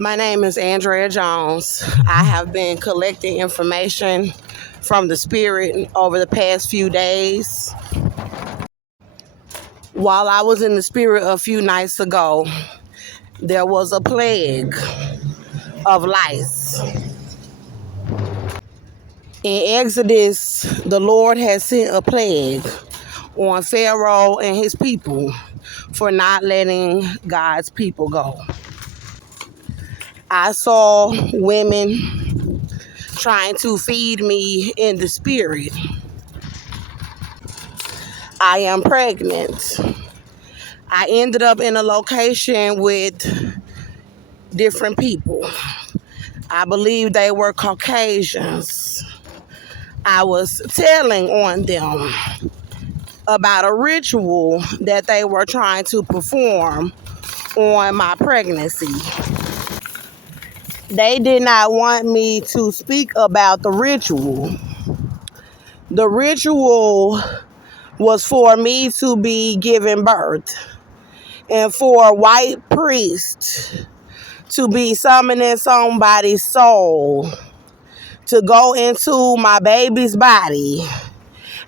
My name is Andrea Jones. I have been collecting information from the spirit over the past few days. While I was in the spirit a few nights ago, there was a plague of lice. In Exodus, the Lord had sent a plague on Pharaoh and his people for not letting God's people go. I saw women trying to feed me in the spirit. I am pregnant. I ended up in a location with different people. I believe they were Caucasians. I was telling on them about a ritual that they were trying to perform on my pregnancy. They did not want me to speak about the ritual. The ritual was for me to be given birth and for a white priest to be summoning somebody's soul to go into my baby's body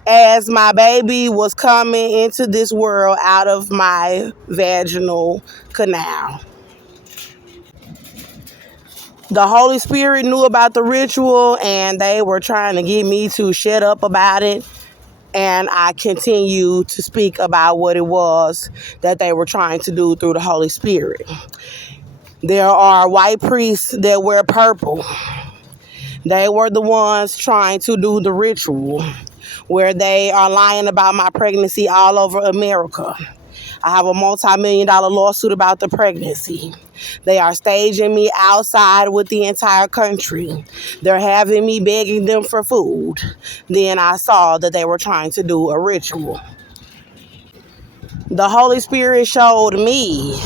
as my baby was coming into this world out of my vaginal canal. The Holy Spirit knew about the ritual and they were trying to get me to shut up about it. And I continue to speak about what it was that they were trying to do through the Holy Spirit. There are white priests that wear purple. They were the ones trying to do the ritual where they are lying about my pregnancy all over America. I have a multi-million-dollar lawsuit about the pregnancy. They are staging me outside with the entire country. They're having me begging them for food. Then I saw that they were trying to do a ritual. The Holy Spirit showed me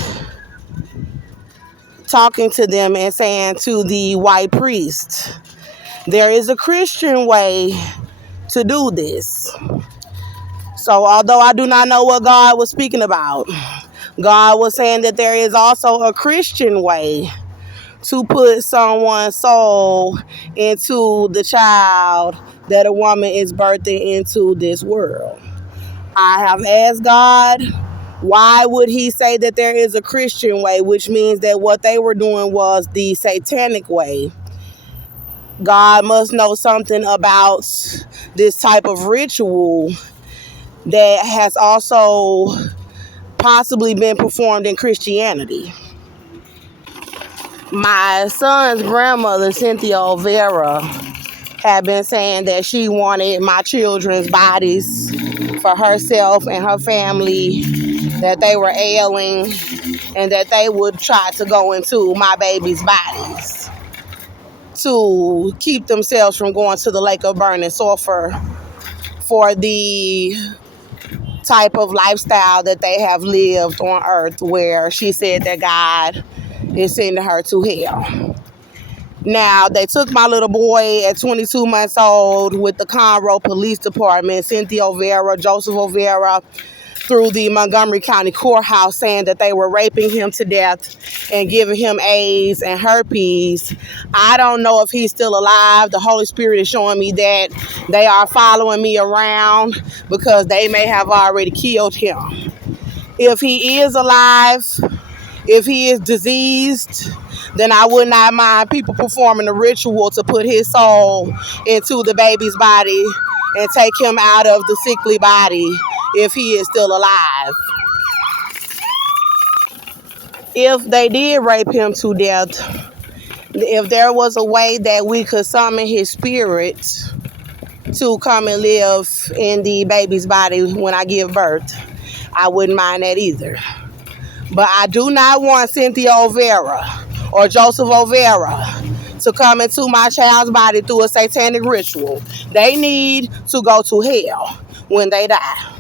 talking to them and saying to the white priest, there is a Christian way to do this. So although I do not know what God was speaking about, God was saying that there is also a Christian way to put someone's soul into the child that a woman is birthing into this world. I have asked God, why would he say that there is a Christian way, which means that what they were doing was the satanic way. God must know something about this type of ritual that has also possibly been performed in Christianity. My son's grandmother, Cynthia Olvera, had been saying that she wanted my children's bodies for herself and her family, that they were ailing, and that they would try to go into my baby's bodies to keep themselves from going to the lake of burning sulfur for the type of lifestyle that they have lived on earth, where she said that God is sending her to hell. Now, they took my little boy at 22 months old with the Conroe Police Department, Cynthia Olvera, Joseph Olvera, through the Montgomery County Courthouse, saying that they were raping him to death and giving him AIDS and herpes. I don't know if he's still alive. The Holy Spirit is showing me that they are following me around because they may have already killed him. If he is alive, if he is diseased, then I would not mind people performing a ritual to put his soul into the baby's body and take him out of the sickly body if he is still alive. If they did rape him to death, if there was a way that we could summon his spirit to come and live in the baby's body when I give birth, I wouldn't mind that either. But I do not want Cynthia Olvera or Joseph Olvera to come into my child's body through a satanic ritual. They need to go to hell when they die.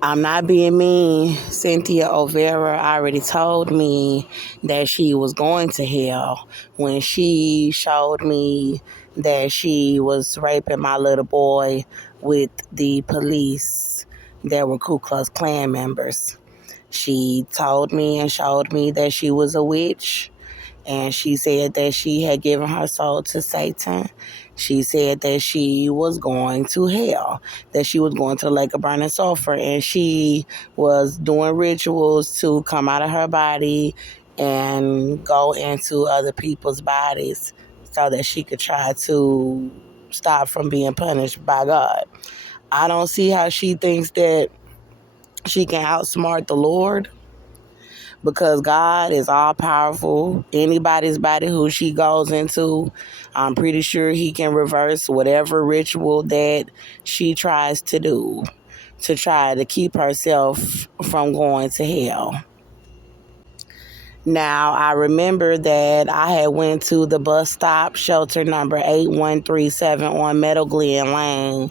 I'm not being mean. Cynthia Olvera already told me that she was going to hell when she showed me that she was raping my little boy with the police that were Ku Klux Klan members. She told me and showed me that she was a witch, and she said that she had given her soul to Satan. She said that she was going to hell, that she was going to the lake of burning sulfur, and she was doing rituals to come out of her body and go into other people's bodies so that she could try to stop from being punished by God. I don't see how she thinks that she can outsmart the Lord, because God is all powerful. Anybody's body who she goes into, I'm pretty sure he can reverse whatever ritual that she tries to do to try to keep herself from going to hell. Now, I remember that I had went to the bus stop, shelter number 8137 on Meadow Glen Lane,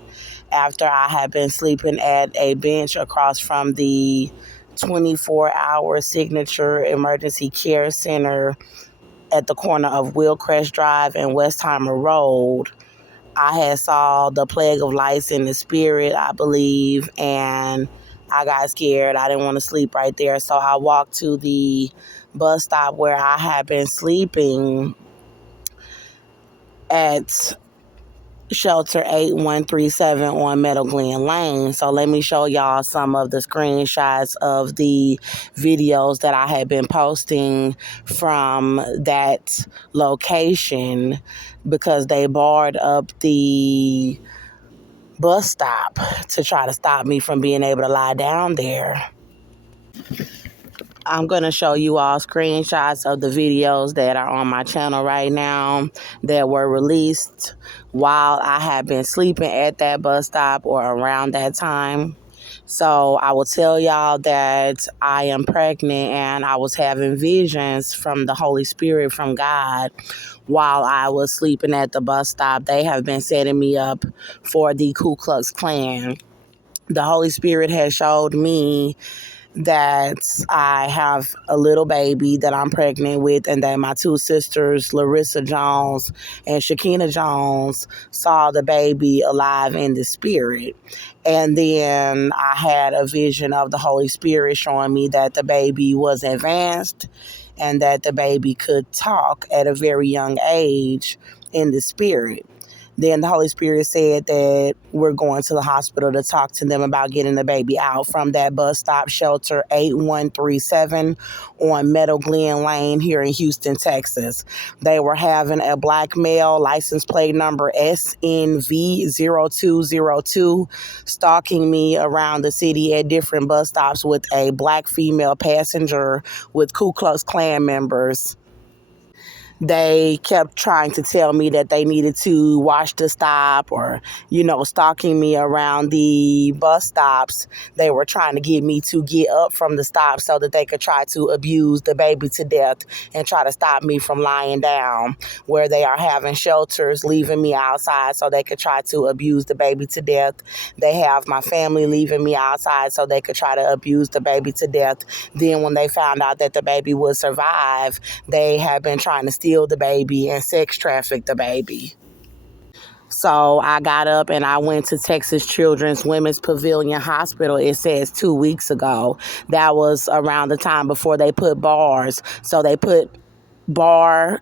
after I had been sleeping at a bench across from the 24-hour Signature Emergency Care Center at the corner of Willcrest Drive and Westheimer Road. I had saw the plague of lice in the spirit, I believe, and I got scared. I didn't want to sleep right there, so I walked to the bus stop where I had been sleeping at shelter 8137 on Meadow Glen Lane. So let me show y'all some of the screenshots of the videos that I had been posting from that location, because they barred up the bus stop to try to stop me from being able to lie down there. I'm going to show you all screenshots of the videos that are on my channel right now that were released while I had been sleeping at that bus stop or around that time. So I will tell y'all that I am pregnant, and I was having visions from the Holy Spirit, from God, while I was sleeping at the bus stop. They have been setting me up for the Ku Klux Klan. The Holy Spirit has showed me that I have a little baby that I'm pregnant with, and that my two sisters, Larissa Jones and Shakina Jones, saw the baby alive in the spirit. And then I had a vision of the Holy Spirit showing me that the baby was advanced and that the baby could talk at a very young age in the spirit. Then the Holy Spirit said that we're going to the hospital to talk to them about getting the baby out from that bus stop, shelter 8137 on Meadow Glen Lane here in Houston, Texas. They were having a black male, license plate number SNV0202, stalking me around the city at different bus stops with a black female passenger with Ku Klux Klan members. They kept trying to tell me that they needed to watch the stop, or, stalking me around the bus stops. They were trying to get me to get up from the stop so that they could try to abuse the baby to death and try to stop me from lying down, where they are having shelters leaving me outside so they could try to abuse the baby to death. They have my family leaving me outside so they could try to abuse the baby to death. Then when they found out that the baby would survive, they have been trying to steal the baby and sex traffic the baby. So I got up and I went to Texas Children's Women's Pavilion Hospital, it says 2 weeks ago. That was around the time before they put bars. So they put bar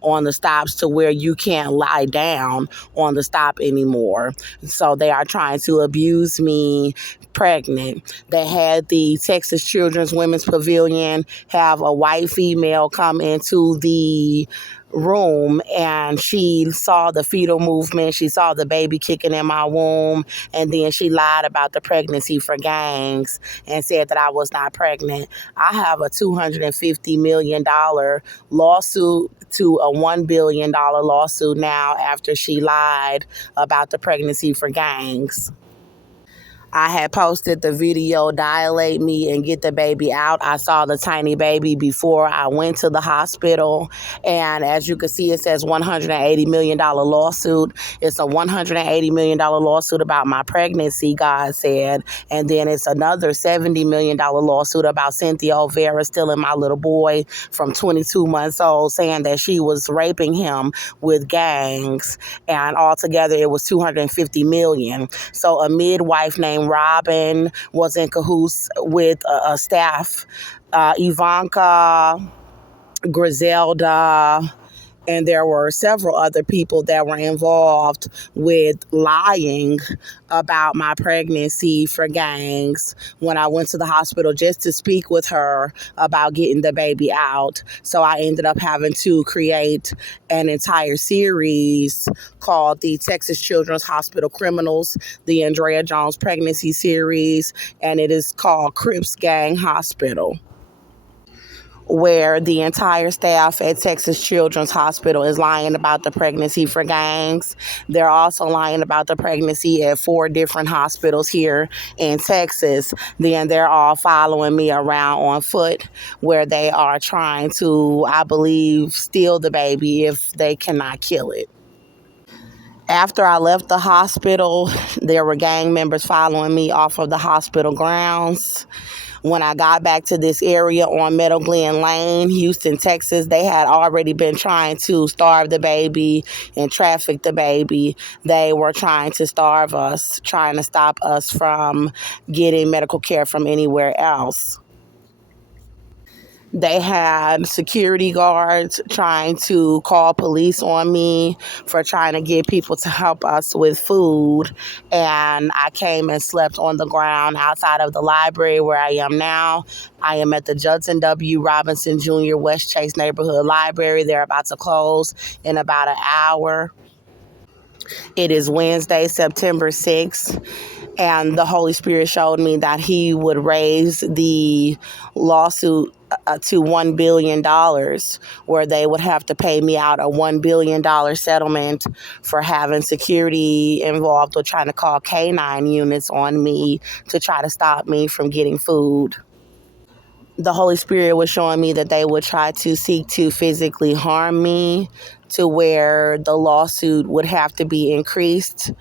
on the stops to where you can't lie down on the stop anymore. So they are trying to abuse me pregnant. They had the Texas Children's Women's Pavilion have a white female come into the room, and she saw the fetal movement. She saw the baby kicking in my womb, and then she lied about the pregnancy for gangs and said that I was not pregnant. I have a $250 million lawsuit to a $1 billion lawsuit now after she lied about the pregnancy for gangs. I had posted the video, Dilate Me and Get the Baby Out. I saw the tiny baby before I went to the hospital. And as you can see, it says $180 million lawsuit. It's a $180 million lawsuit about my pregnancy, God said. And then it's another $70 million lawsuit about Cynthia Olvera stealing my little boy from 22 months old, saying that she was raping him with gangs. And altogether, it was $250 million. So a midwife named named Robin was in cahoots with a staff. Ivanka, Griselda, and there were several other people that were involved with lying about my pregnancy for gangs when I went to the hospital just to speak with her about getting the baby out. So I ended up having to create an entire series called the Texas Children's Hospital Criminals, the Andrea Jones Pregnancy Series, and it is called Crips Gang Hospital, where the entire staff at Texas Children's Hospital is lying about the pregnancy for gangs. They're also lying about the pregnancy at 4 different hospitals here in Texas. Then they're all following me around on foot, where they are trying to, I believe, steal the baby if they cannot kill it. After I left the hospital, there were gang members following me off of the hospital grounds. When I got back to this area on Meadow Glen Lane, Houston, Texas, they had already been trying to starve the baby and traffic the baby. They were trying to starve us, trying to stop us from getting medical care from anywhere else. They had security guards trying to call police on me for trying to get people to help us with food. And I came and slept on the ground outside of the library where I am now. I am at the Judson W. Robinson Jr. West Chase Neighborhood Library. They're about to close in about an hour. It is Wednesday, September 6th. And the Holy Spirit showed me that he would raise the lawsuit to $1 billion, where they would have to pay me out a $1 billion settlement for having security involved or trying to call K9 units on me to try to stop me from getting food. The Holy Spirit was showing me that they would try to seek to physically harm me, to where the lawsuit would have to be increased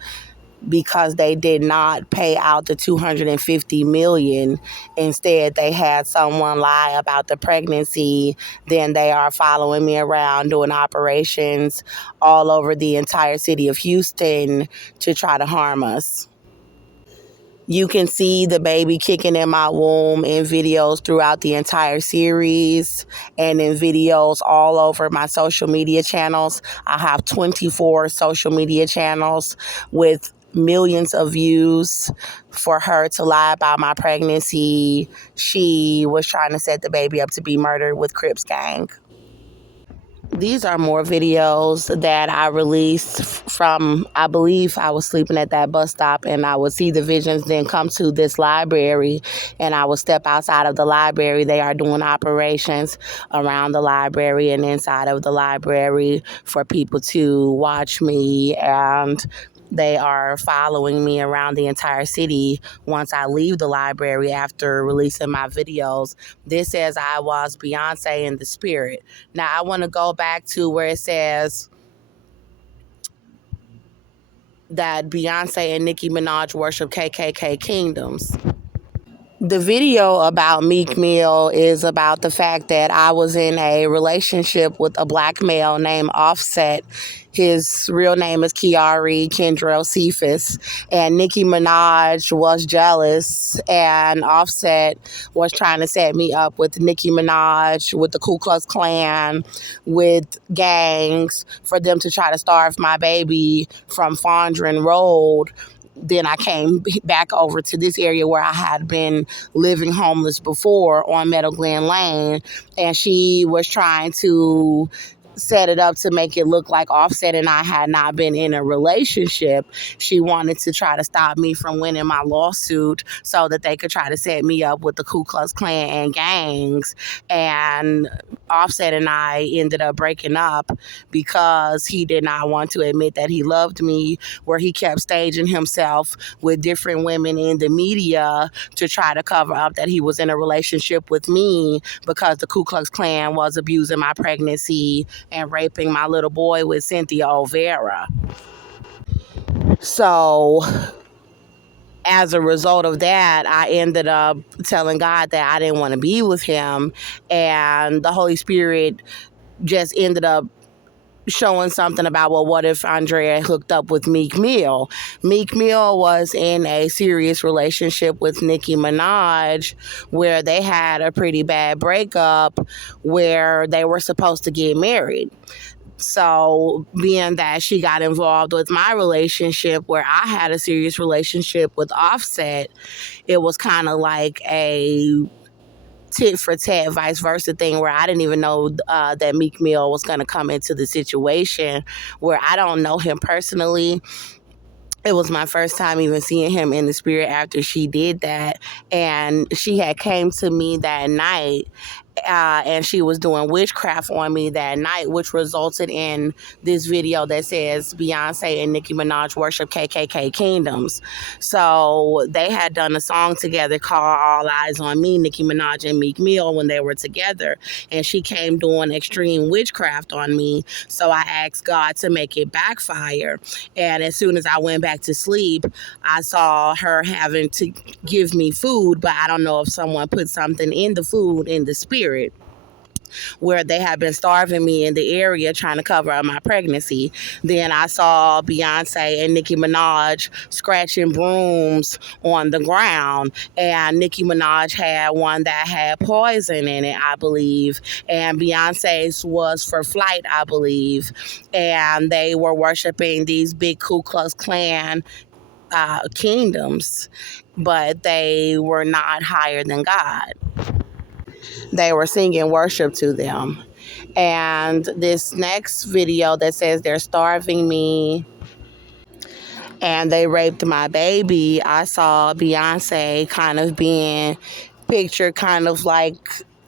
because they did not pay out the $250 million. Instead, they had someone lie about the pregnancy. Then they are following me around doing operations all over the entire city of Houston to try to harm us. You can see the baby kicking in my womb in videos throughout the entire series and in videos all over my social media channels. I have 24 social media channels with millions of views. For her to lie about my pregnancy, she was trying to set the baby up to be murdered with Crips Gang. These are more videos that I released from, I believe I was sleeping at that bus stop, and I would see the visions then come to this library, and I would step outside of the library. They are doing operations around the library and inside of the library for people to watch me, and they are following me around the entire city once I leave the library after releasing my videos. This says I was Beyonce in the spirit. Now, I want to go back to where it says that Beyonce and Nicki Minaj worship KKK kingdoms. The video about Meek Mill is about the fact that I was in a relationship with a black male named Offset. His real name is Kiari Kendrell Cephas, and Nicki Minaj was jealous, and Offset was trying to set me up with Nicki Minaj, with the Ku Klux Klan, with gangs, for them to try to starve my baby from Fondren Road. Then I came back over to this area where I had been living homeless before on Meadow Glen Lane, and she was trying to set it up to make it look like Offset and I had not been in a relationship. She wanted to try to stop me from winning my lawsuit so that they could try to set me up with the Ku Klux Klan and gangs. And Offset and I ended up breaking up because he did not want to admit that he loved me, where he kept staging himself with different women in the media to try to cover up that he was in a relationship with me because the Ku Klux Klan was abusing my pregnancy and raping my little boy with Cynthia Olvera. So as a result of that, I ended up telling God that I didn't want to be with him. And the Holy Spirit just ended up showing something about, well, what if Andrea hooked up with Meek Mill? Meek Mill was in a serious relationship with Nicki Minaj where they had a pretty bad breakup where they were supposed to get married. So, being that she got involved with my relationship where I had a serious relationship with Offset, it was kind of like a tit for tat, vice versa thing where I didn't even know that Meek Mill was going to come into the situation where I don't know him personally. It was my first time even seeing him in the spirit after she did that. And she had came to me that night and she was doing witchcraft on me that night, which resulted in this video that says Beyonce and Nicki Minaj worship KKK kingdoms. So they had done a song together called All Eyes on Me, Nicki Minaj and Meek Mill, when they were together. And she came doing extreme witchcraft on me. So I asked God to make it backfire. And as soon as I went back to sleep, I saw her having to give me food, but I don't know if someone put something in the food in the spirit where they had been starving me in the area trying to cover up my pregnancy. Then I saw Beyonce and Nicki Minaj scratching brooms on the ground, and Nicki Minaj had one that had poison in it, I believe, and Beyonce's was for flight, I believe, and they were worshiping these big Ku Klux Klan kingdoms, but they were not higher than God. They were singing worship to them. And this next video that says they're starving me and they raped my baby, I saw Beyonce kind of being pictured kind of like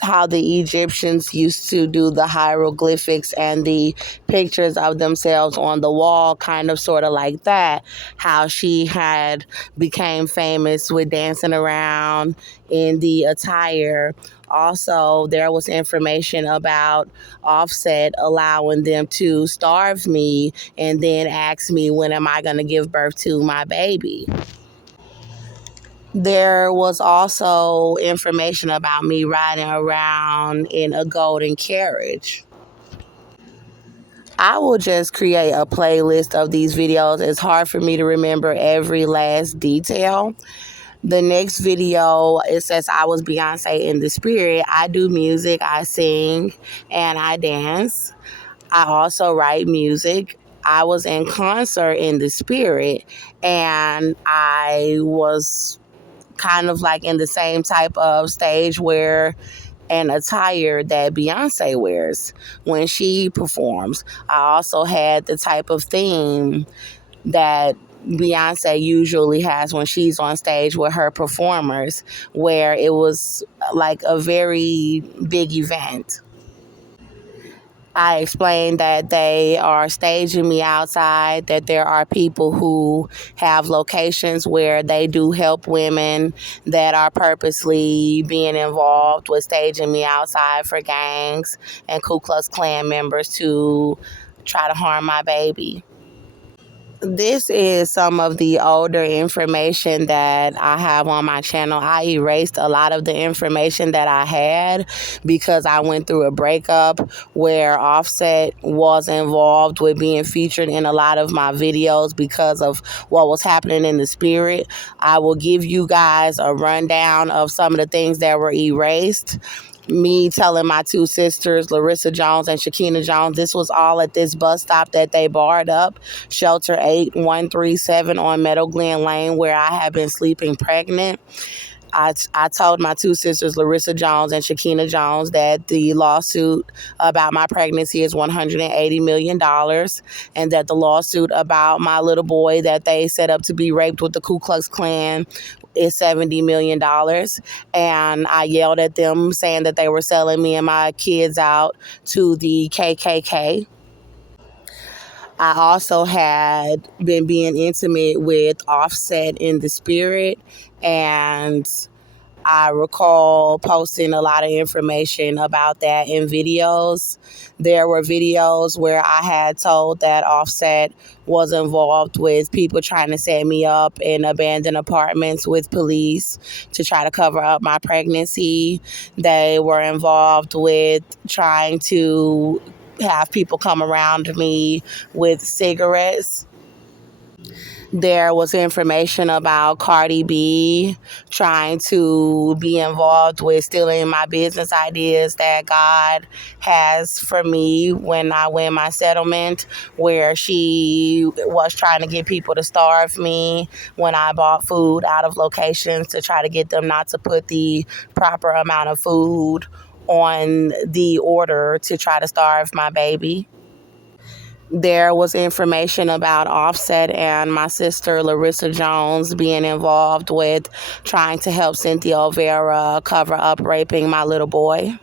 how the Egyptians used to do the hieroglyphics and the pictures of themselves on the wall, kind of sort of like that, how she had became famous with dancing around in the attire. Also, there was information about Offset allowing them to starve me and then ask me, when am I going to give birth to my baby? There was also information about me riding around in a golden carriage. I will just create a playlist of these videos. It's hard for me to remember every last detail. The next video, it says I was Beyonce in the spirit. I do music, I sing, and I dance. I also write music. I was in concert in the spirit, and I was kind of like in the same type of stage where an attire that Beyonce wears when she performs. I also had the type of theme that Beyonce usually has when she's on stage with her performers, where it was like a very big event. I explained that they are staging me outside, that there are people who have locations where they do help women that are purposely being involved with staging me outside for gangs and Ku Klux Klan members to try to harm my baby. This is some of the older information that I have on my channel. I erased a lot of the information that I had because I went through a breakup where Offset was involved with being featured in a lot of my videos because of what was happening in the spirit. I will give you guys a rundown of some of the things that were erased. Me telling my two sisters, Larissa Jones and Shakina Jones, this was all at this bus stop that they barred up, Shelter 8137 on Meadow Glen Lane, where I had been sleeping pregnant. I told my two sisters, Larissa Jones and Shakina Jones, that the lawsuit about my pregnancy is $180 million and that the lawsuit about my little boy that they set up to be raped with the Ku Klux Klan is $70 million. And I yelled at them saying that they were selling me and my kids out to the KKK. I also had been being intimate with Offset in the spirit, and I recall posting a lot of information about that in videos. There were videos where I had told that Offset was involved with people trying to set me up in abandoned apartments with police to try to cover up my pregnancy. They were involved with trying to have people come around me with cigarettes. There was information about Cardi B trying to be involved with stealing my business ideas that God has for me when I win my settlement, where she was trying to get people to starve me when I bought food out of locations to try to get them not to put the proper amount of food on the order to try to starve my baby. There was information about Offset and my sister Larissa Jones being involved with trying to help Cynthia Olvera cover up raping my little boy.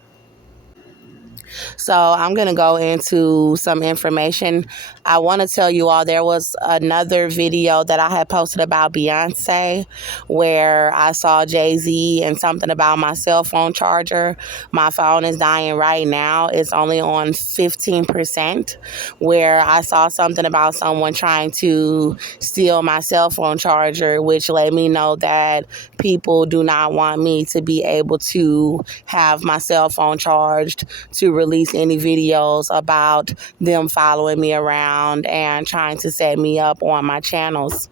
So I'm going to go into some information. I want to tell you all there was another video that I had posted about Beyonce where I saw Jay-Z and something about my cell phone charger. My phone is dying right now. It's only on 15%, where I saw something about someone trying to steal my cell phone charger, which let me know that people do not want me to be able to have my cell phone charged to release any videos about them following me around and trying to set me up on my channels.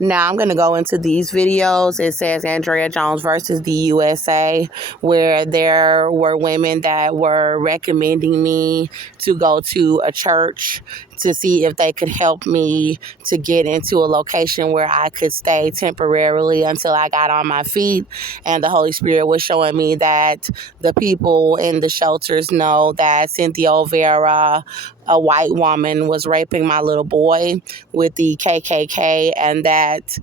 Now I'm going to go into these videos. It says Andrea Jones versus the USA, where there were women that were recommending me to go to a church to see if they could help me to get into a location where I could stay temporarily until I got on my feet. And the Holy Spirit was showing me that the people in the shelters know that Cynthia Olvera, a white woman, was raping my little boy with the KKK, and that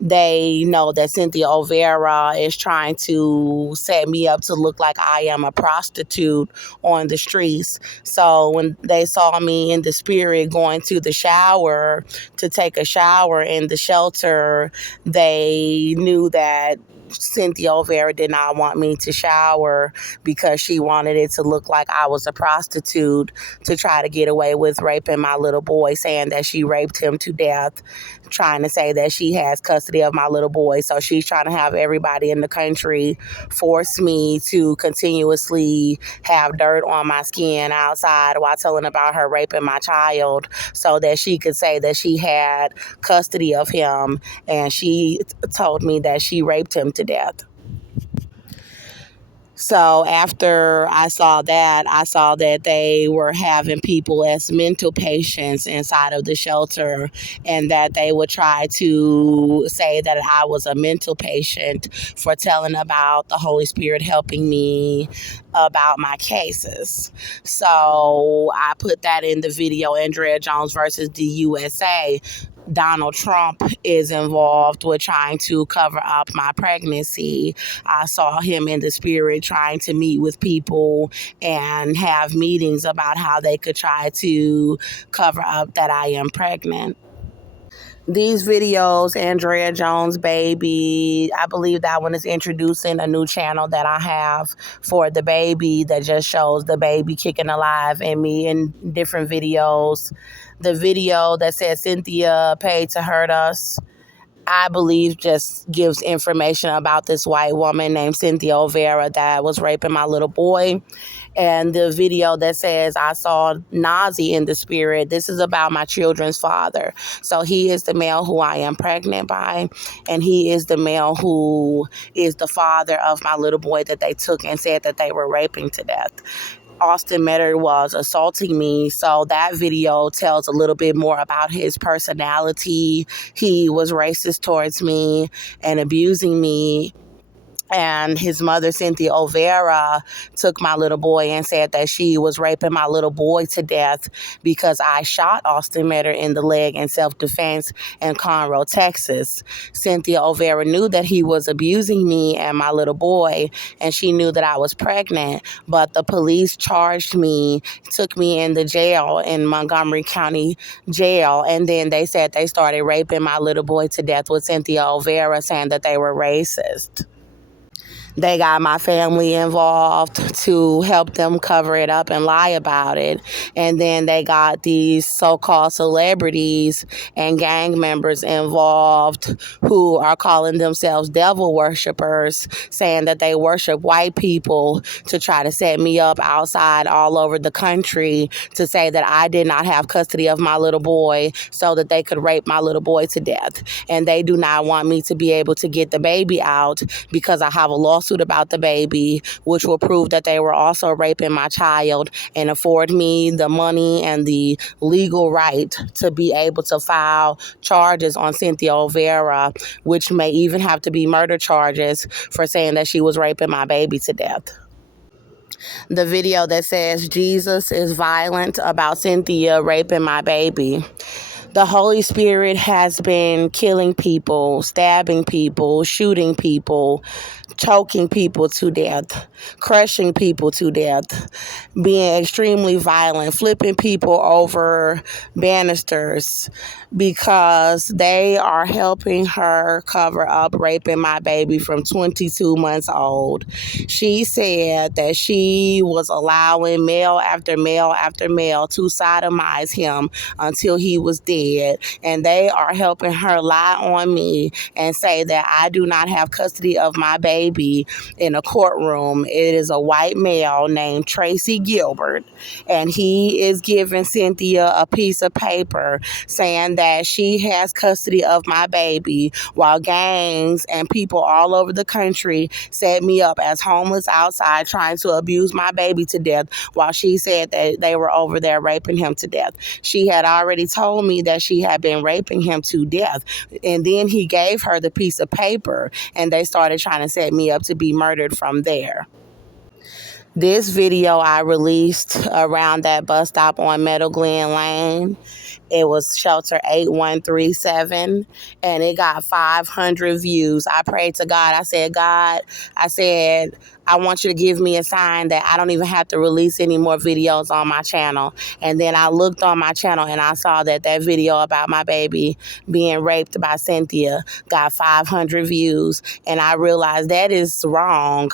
they know that Cynthia Olvera is trying to set me up to look like I am a prostitute on the streets. So when they saw me in the spirit going to the shower to take a shower in the shelter, they knew that Cynthia Olvera did not want me to shower because she wanted it to look like I was a prostitute to try to get away with raping my little boy, saying that she raped him to death, trying to say that she has custody of my little boy. So she's trying to have everybody in the country force me to continuously have dirt on my skin outside while telling about her raping my child so that she could say that she had custody of him, and she told me that she raped him to death. So after I saw that they were having people as mental patients inside of the shelter, and that they would try to say that I was a mental patient for telling about the Holy Spirit helping me about my cases. So I put that in the video, Andrea Jones versus the USA. Donald Trump is involved with trying to cover up my pregnancy. I saw him in the spirit trying to meet with people and have meetings about how they could try to cover up that I am pregnant. These videos, Andrea Jones Baby, I believe that one is introducing a new channel that I have for the baby that just shows the baby kicking alive and me in different videos. The video that says Cynthia paid to hurt us, I believe, just gives information about this white woman named Cynthia Olvera that was raping my little boy. And the video that says I saw Nazi in the spirit, this is about my children's father. So he is the male who I am pregnant by, and he is the male who is the father of my little boy that they took and said that they were raping to death. Austin Metter was assaulting me, so that video tells a little bit more about his personality. He was racist towards me and abusing me. And his mother, Cynthia Olvera, took my little boy and said that she was raping my little boy to death because I shot Austin Metter in the leg in self-defense in Conroe, Texas. Cynthia Olvera knew that he was abusing me and my little boy, and she knew that I was pregnant, but the police charged me, took me in the jail in Montgomery County Jail, and then they said they started raping my little boy to death with Cynthia Olvera, saying that they were racist. They got my family involved to help them cover it up and lie about it. And then they got these so-called celebrities and gang members involved who are calling themselves devil worshipers, saying that they worship white people to try to set me up outside all over the country to say that I did not have custody of my little boy so that they could rape my little boy to death. And they do not want me to be able to get the baby out because I have a lawsuit about the baby, which will prove that they were also raping my child and afford me the money and the legal right to be able to file charges on Cynthia Olvera, which may even have to be murder charges for saying that she was raping my baby to death. The video that says Jesus is violent about Cynthia raping my baby. The Holy Spirit has been killing people, stabbing people, shooting people, choking people to death, crushing people to death, being extremely violent, flipping people over banisters because they are helping her cover up raping my baby from 22 months old. She said that she was allowing male after male after male to sodomize him until he was dead, and they are helping her lie on me and say that I do not have custody of my baby in a courtroom. It is a white male named Tracy Gilbert, and he is giving Cynthia a piece of paper saying that she has custody of my baby while gangs and people all over the country set me up as homeless outside trying to abuse my baby to death while she said that they were over there raping him to death. She had already told me that she had been raping him to death, and then he gave her the piece of paper and they started trying to set me up to be murdered from there. This video I released around that bus stop on Meadow Glen Lane. It was shelter 8137, and it got 500 views. I prayed to God. I said, God, I want you to give me a sign that I don't even have to release any more videos on my channel. And then I looked on my channel and I saw that video about my baby being raped by Cynthia got 500 views. And I realized that is wrong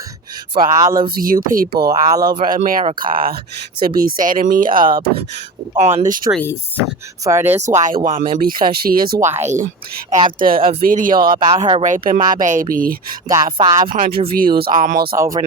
for all of you people all over America to be setting me up on the streets for this white woman because she is white. After a video about her raping my baby got 500 views almost overnight.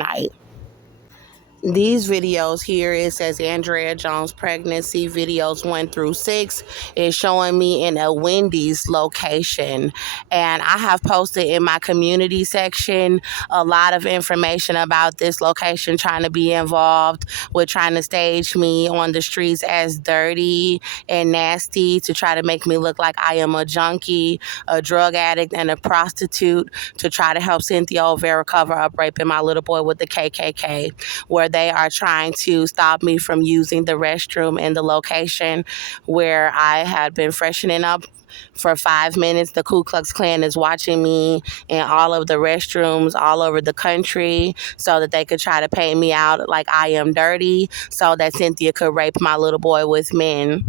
These videos here, it says Andrea Jones pregnancy videos 1 through 6 is showing me in a Wendy's location. And I have posted in my community section a lot of information about this location trying to be involved with trying to stage me on the streets as dirty and nasty to try to make me look like I am a junkie, a drug addict, and a prostitute to try to help Cynthia Olvera cover up raping my little boy with the KKK, where they are trying to stop me from using the restroom in the location where I had been freshening up for 5 minutes. The Ku Klux Klan is watching me in all of the restrooms all over the country so that they could try to paint me out like I am dirty so that Cynthia could rape my little boy with men.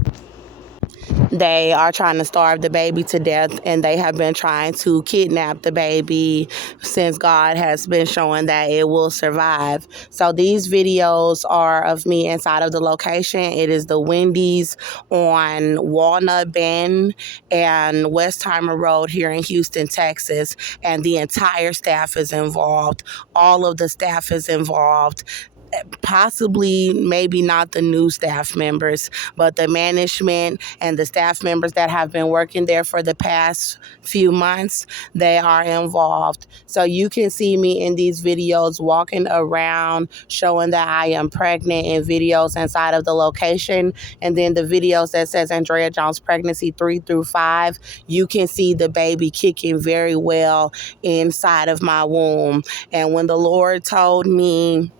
They are trying to starve the baby to death, and they have been trying to kidnap the baby since God has been showing that it will survive. So these videos are of me inside of the location. It is the Wendy's on Walnut Bend and Westheimer Road here in Houston, Texas, and the entire staff is involved. All of the staff is involved. Possibly, maybe not the new staff members, but the management and the staff members that have been working there for the past few months, they are involved. So you can see me in these videos walking around showing that I am pregnant in videos inside of the location. And then the videos that says Andrea Jones pregnancy 3 through 5, you can see the baby kicking very well inside of my womb. And when the Lord told me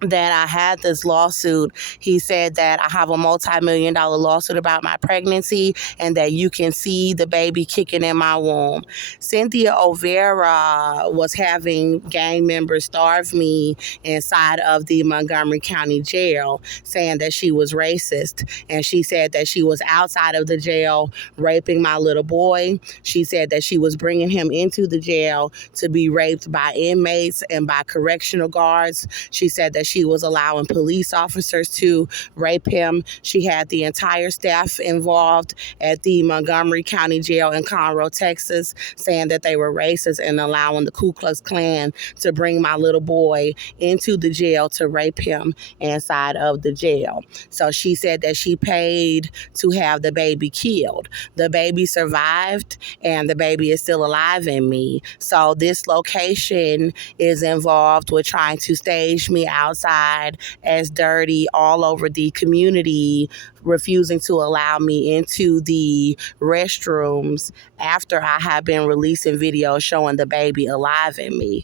that I had this lawsuit. He said that I have a multi-million-dollar lawsuit about my pregnancy and that you can see the baby kicking in my womb. Cynthia Olvera was having gang members starve me inside of the Montgomery County jail, saying that she was racist. And she said that she was outside of the jail raping my little boy. She said that she was bringing him into the jail to be raped by inmates and by correctional guards. She said that she was allowing police officers to rape him. She had the entire staff involved at the Montgomery County Jail in Conroe, Texas, saying that they were racist and allowing the Ku Klux Klan to bring my little boy into the jail to rape him inside of the jail. So she said that she paid to have the baby killed. The baby survived and the baby is still alive in me. So this location is involved with trying to stage me outside as dirty all over the community, refusing to allow me into the restrooms after I have been releasing videos showing the baby alive in me.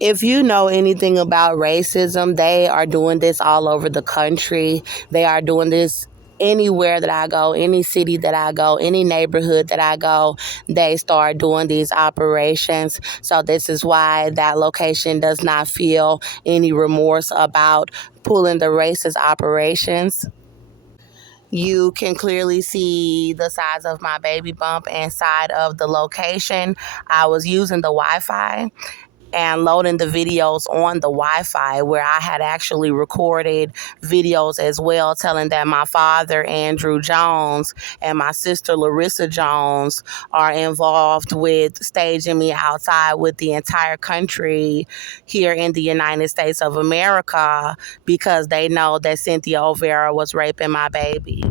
If you know anything about racism, they are doing this all over the country. They are doing this anywhere that I go, any city that I go, any neighborhood that I go, they start doing these operations. So this is why that location does not feel any remorse about pulling the racist operations. You can clearly see the size of my baby bump inside of the location. I was using the Wi-Fi and loading the videos on the Wi-Fi, where I had actually recorded videos as well, telling that my father, Andrew Jones, and my sister, Larissa Jones, are involved with staging me outside with the entire country here in the United States of America because they know that Cynthia Olvera was raping my baby.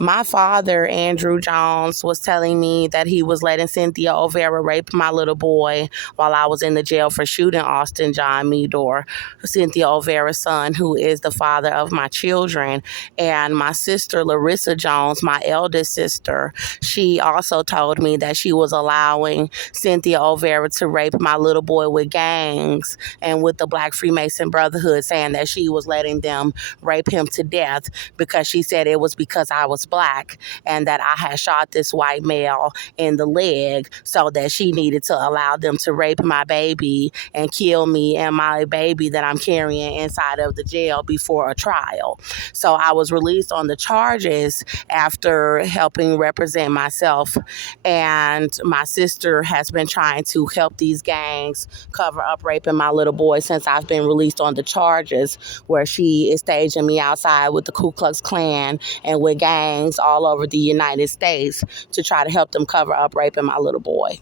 My father, Andrew Jones, was telling me that he was letting Cynthia Olvera rape my little boy while I was in the jail for shooting Austin John Meador, Cynthia Olvera's son, who is the father of my children. And my sister, Larissa Jones, my eldest sister, she also told me that she was allowing Cynthia Olvera to rape my little boy with gangs and with the Black Freemason Brotherhood, saying that she was letting them rape him to death because she said it was because I was Black and that I had shot this white male in the leg, so that she needed to allow them to rape my baby and kill me and my baby that I'm carrying inside of the jail before a trial. So I was released on the charges after helping represent myself, and my sister has been trying to help these gangs cover up raping my little boy since I've been released on the charges, where she is staging me outside with the Ku Klux Klan and with gangs all over the United States to try to help them cover up raping my little boy.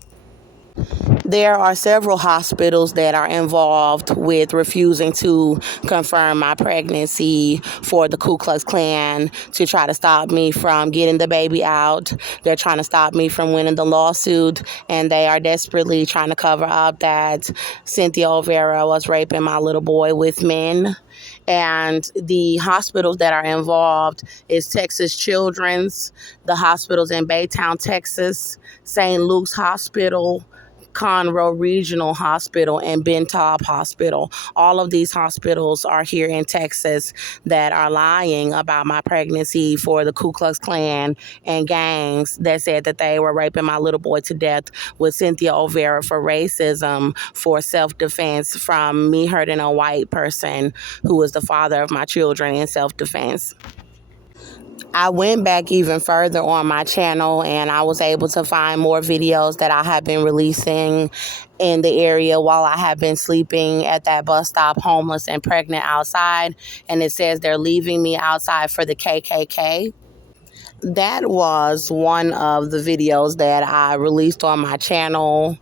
There are several hospitals that are involved with refusing to confirm my pregnancy for the Ku Klux Klan to try to stop me from getting the baby out. They're trying to stop me from winning the lawsuit, and they are desperately trying to cover up that Cynthia Olvera was raping my little boy with men. And the hospitals that are involved is Texas Children's, the hospitals in Baytown, Texas, St. Luke's Hospital, Conroe Regional Hospital, and Bentall Hospital. All of these hospitals are here in Texas that are lying about my pregnancy for the Ku Klux Klan and gangs that said that they were raping my little boy to death with Cynthia Olvera for racism, for self-defense from me hurting a white person who was the father of my children in self-defense. I went back even further on my channel and I was able to find more videos that I have been releasing in the area while I have been sleeping at that bus stop, homeless and pregnant outside. And it says they're leaving me outside for the KKK. That was one of the videos that I released on my channel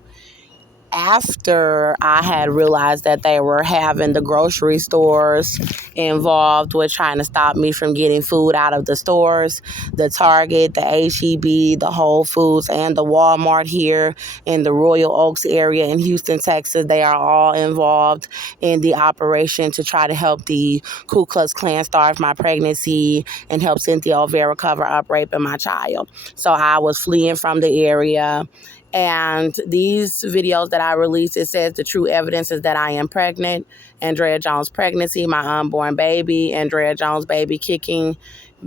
after I had realized that they were having the grocery stores involved with trying to stop me from getting food out of the stores. The Target, the H-E-B, the Whole Foods, and the Walmart here in the Royal Oaks area in Houston, Texas, they are all involved in the operation to try to help the Ku Klux Klan starve my pregnancy and help Cynthia Olvera cover up raping my child. So I was fleeing from the area, And these videos that I released, it says the true evidence is that I am pregnant. Andrea Jones pregnancy, my unborn baby, Andrea Jones baby kicking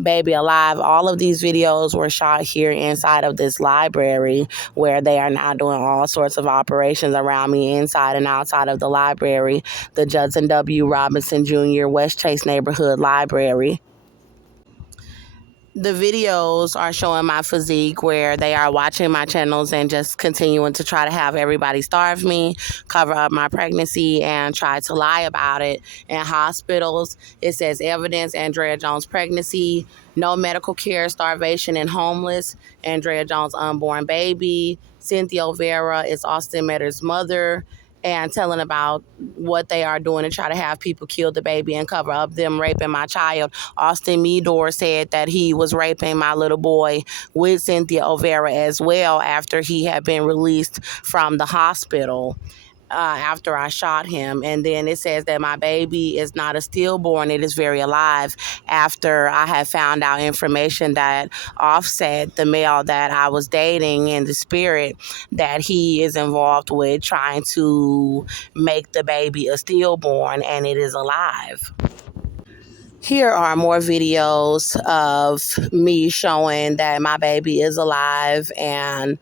baby alive. All of these videos were shot here inside of this library where they are now doing all sorts of operations around me inside and outside of the library, the Judson W. Robinson Jr. West Chase Neighborhood Library. The videos are showing my physique where they are watching my channels and just continuing to try to have everybody starve me, cover up my pregnancy, and try to lie about it in hospitals. It says evidence, Andrea Jones pregnancy, no medical care, starvation, and homeless. Andrea Jones unborn baby. Cynthia Olvera is Austin Metter's mother, and telling about what they are doing to try to have people kill the baby and cover up them raping my child. Austin Meador said that he was raping my little boy with Cynthia Olvera as well after he had been released from the hospital. After I shot him. And then it says that my baby is not a stillborn, it is very alive, after I had found out information that Offset, the male that I was dating in the spirit, that he is involved with trying to make the baby a stillborn, and it is alive. Here are more videos of me showing that my baby is alive and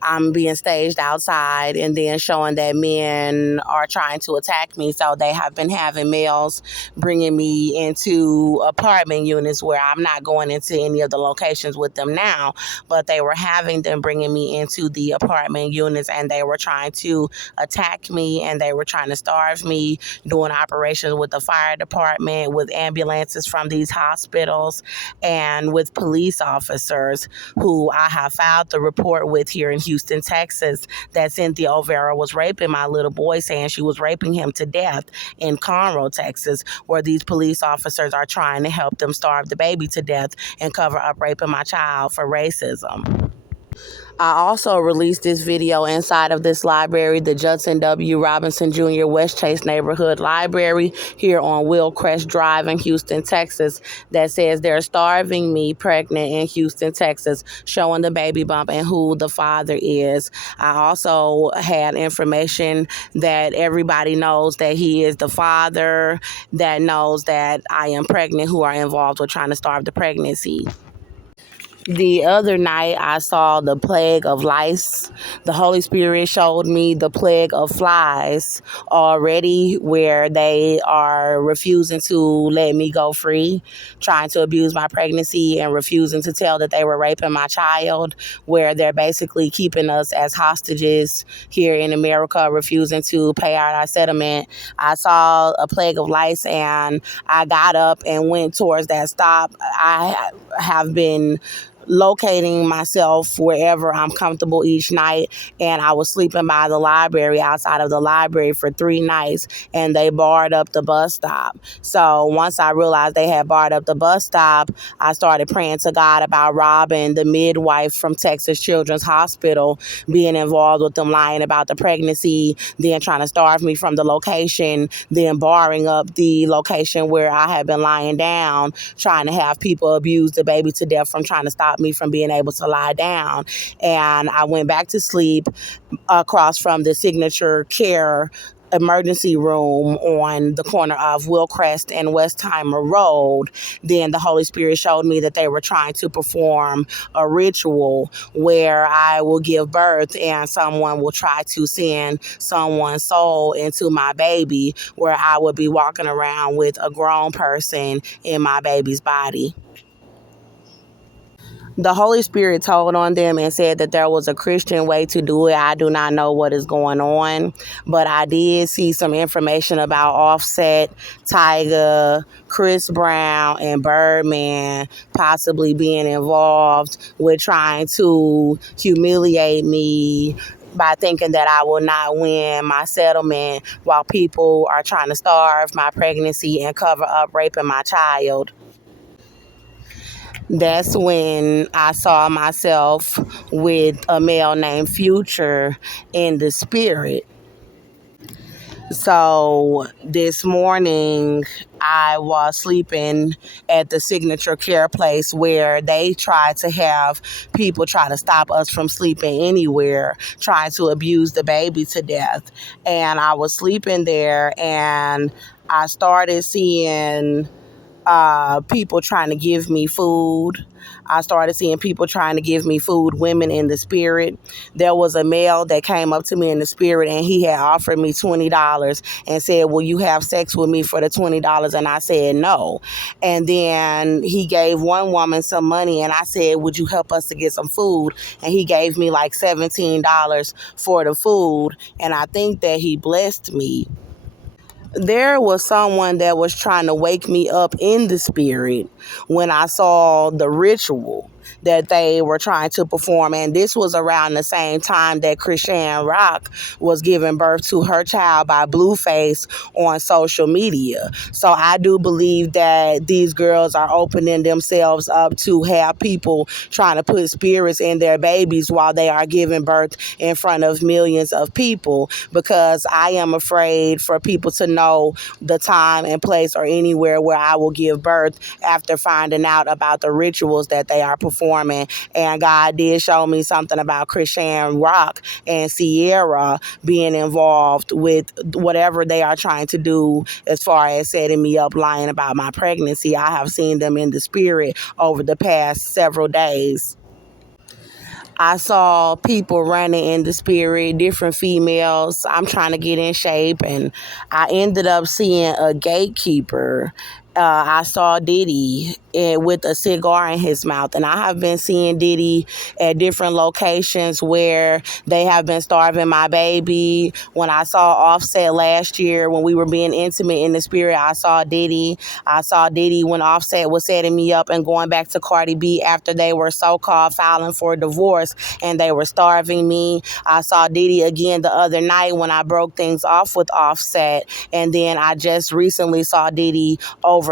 I'm being staged outside, and then showing that men are trying to attack me. So they have been having males bringing me into apartment units where I'm not going into any of the locations with them now, but they were having them bringing me into the apartment units, and they were trying to attack me, and they were trying to starve me, doing operations with the fire department, with ambulances from these hospitals, and with police officers who I have filed the report with here in Houston, Texas, that Cynthia Olvera was raping my little boy, saying she was raping him to death in Conroe, Texas, where these police officers are trying to help them starve the baby to death and cover up raping my child for racism. I also released this video inside of this library, the Judson W. Robinson Jr. West Chase Neighborhood Library here on Willcrest Drive in Houston, Texas, that says they're starving me pregnant in Houston, Texas, showing the baby bump and who the father is. I also had information that everybody knows that he is the father, that knows that I am pregnant, who are involved with trying to starve the pregnancy. The other night, I saw the plague of lice. The Holy Spirit showed me the plague of flies already, where they are refusing to let me go free, trying to abuse my pregnancy and refusing to tell that they were raping my child, where they're basically keeping us as hostages here in America, refusing to pay out our settlement. I saw a plague of lice, and I got up and went towards that stop. I have been locating myself wherever I'm comfortable each night, and I was sleeping by the library, outside of the library, for 3 nights, and they barred up the bus stop. So once I realized they had barred up the bus stop, I started praying to God about robbing the midwife from Texas Children's Hospital, being involved with them lying about the pregnancy, then trying to starve me from the location, then barring up the location where I had been lying down, trying to have people abuse the baby to death from trying to stop me from being able to lie down. And I went back to sleep across from the Signature Care emergency room on the corner of Willcrest and Westheimer Road. Then the Holy Spirit showed me that they were trying to perform a ritual where I will give birth and someone will try to send someone's soul into my baby, where I would be walking around with a grown person in my baby's body. The Holy Spirit told on them and said that there was a Christian way to do it. I do not know what is going on, but I did see some information about Offset, Tyga, Chris Brown, and Birdman possibly being involved with trying to humiliate me by thinking that I will not win my settlement while people are trying to starve my pregnancy and cover up raping my child. That's when I saw myself with a male named Future in the spirit. So this morning, I was sleeping at the Signature Care place where they try to have people try to stop us from sleeping anywhere, trying to abuse the baby to death. And I was sleeping there and I started seeing people trying to give me food. I started seeing people trying to give me food, women in the spirit. There was a male that came up to me in the spirit and he had offered me $20 and said, "Will you have sex with me for the $20?" And I said, "No." And then he gave one woman some money and I said, "Would you help us to get some food?" And he gave me like $17 for the food. And I think that he blessed me. There was someone that was trying to wake me up in the spirit when I saw the ritual that they were trying to perform. And this was around the same time that Christiane Rock was giving birth to her child by Blueface on social media. So I do believe that these girls are opening themselves up to have people trying to put spirits in their babies while they are giving birth in front of millions of people, because I am afraid for people to know the time and place or anywhere where I will give birth after finding out about the rituals that they are performing. And God did show me something about Christiane Rock and Sierra being involved with whatever they are trying to do as far as setting me up, lying about my pregnancy. I have seen them in the spirit over the past several days. I saw people running in the spirit, different females. I'm trying to get in shape, and I ended up seeing a gatekeeper. I saw Diddy with a cigar in his mouth, and I have been seeing Diddy at different locations where they have been starving my baby. When I saw Offset last year, when we were being intimate in the spirit, I saw Diddy. I saw Diddy when Offset was setting me up and going back to Cardi B after they were so-called filing for divorce and they were starving me. I saw Diddy again the other night when I broke things off with Offset. And then I just recently saw Diddy overnight,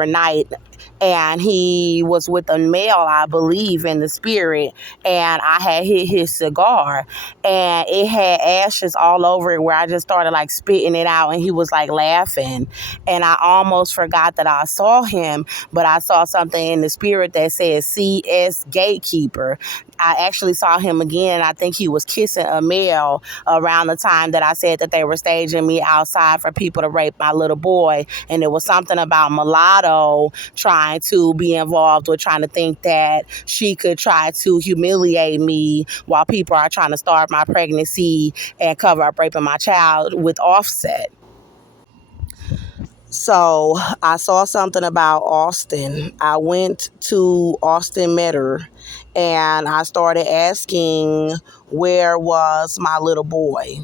and he was with a male, I believe, in the spirit, and I had hit his cigar and it had ashes all over it, where I just started like spitting it out, and he was like laughing, and I almost forgot that I saw him, but I saw something in the spirit that said CS Gatekeeper. I actually saw him again. I think he was kissing a male around the time that I said that they were staging me outside for people to rape my little boy. And it was something about Mulatto trying to be involved with trying to think that she could try to humiliate me while people are trying to start my pregnancy and cover up raping my child with Offset. So I saw something about Austin. I went to Austin Metter and I started asking where was my little boy.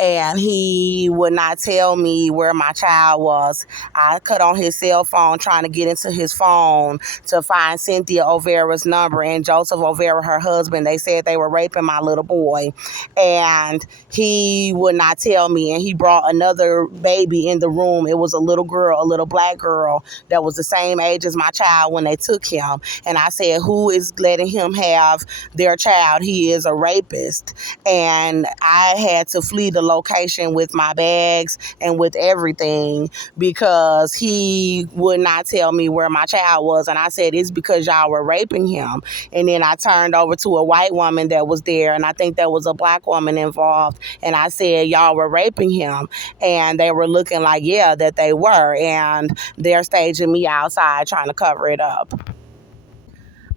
And he would not tell me where my child was. I cut on his cell phone trying to get into his phone to find Cynthia Olvera's number and Joseph Olvera, her husband. They said they were raping my little boy. And he would not tell me. And he brought another baby in the room. It was a little girl, a little black girl that was the same age as my child when they took him. And I said, who is letting him have their child? He is a rapist. And I had to flee the location with my bags and with everything because he would not tell me where my child was. And I said, it's because y'all were raping him. And then I turned over to a white woman that was there, and I think there was a black woman involved. And I said, y'all were raping him. And they were looking like, yeah, that they were. And they're staging me outside trying to cover it up.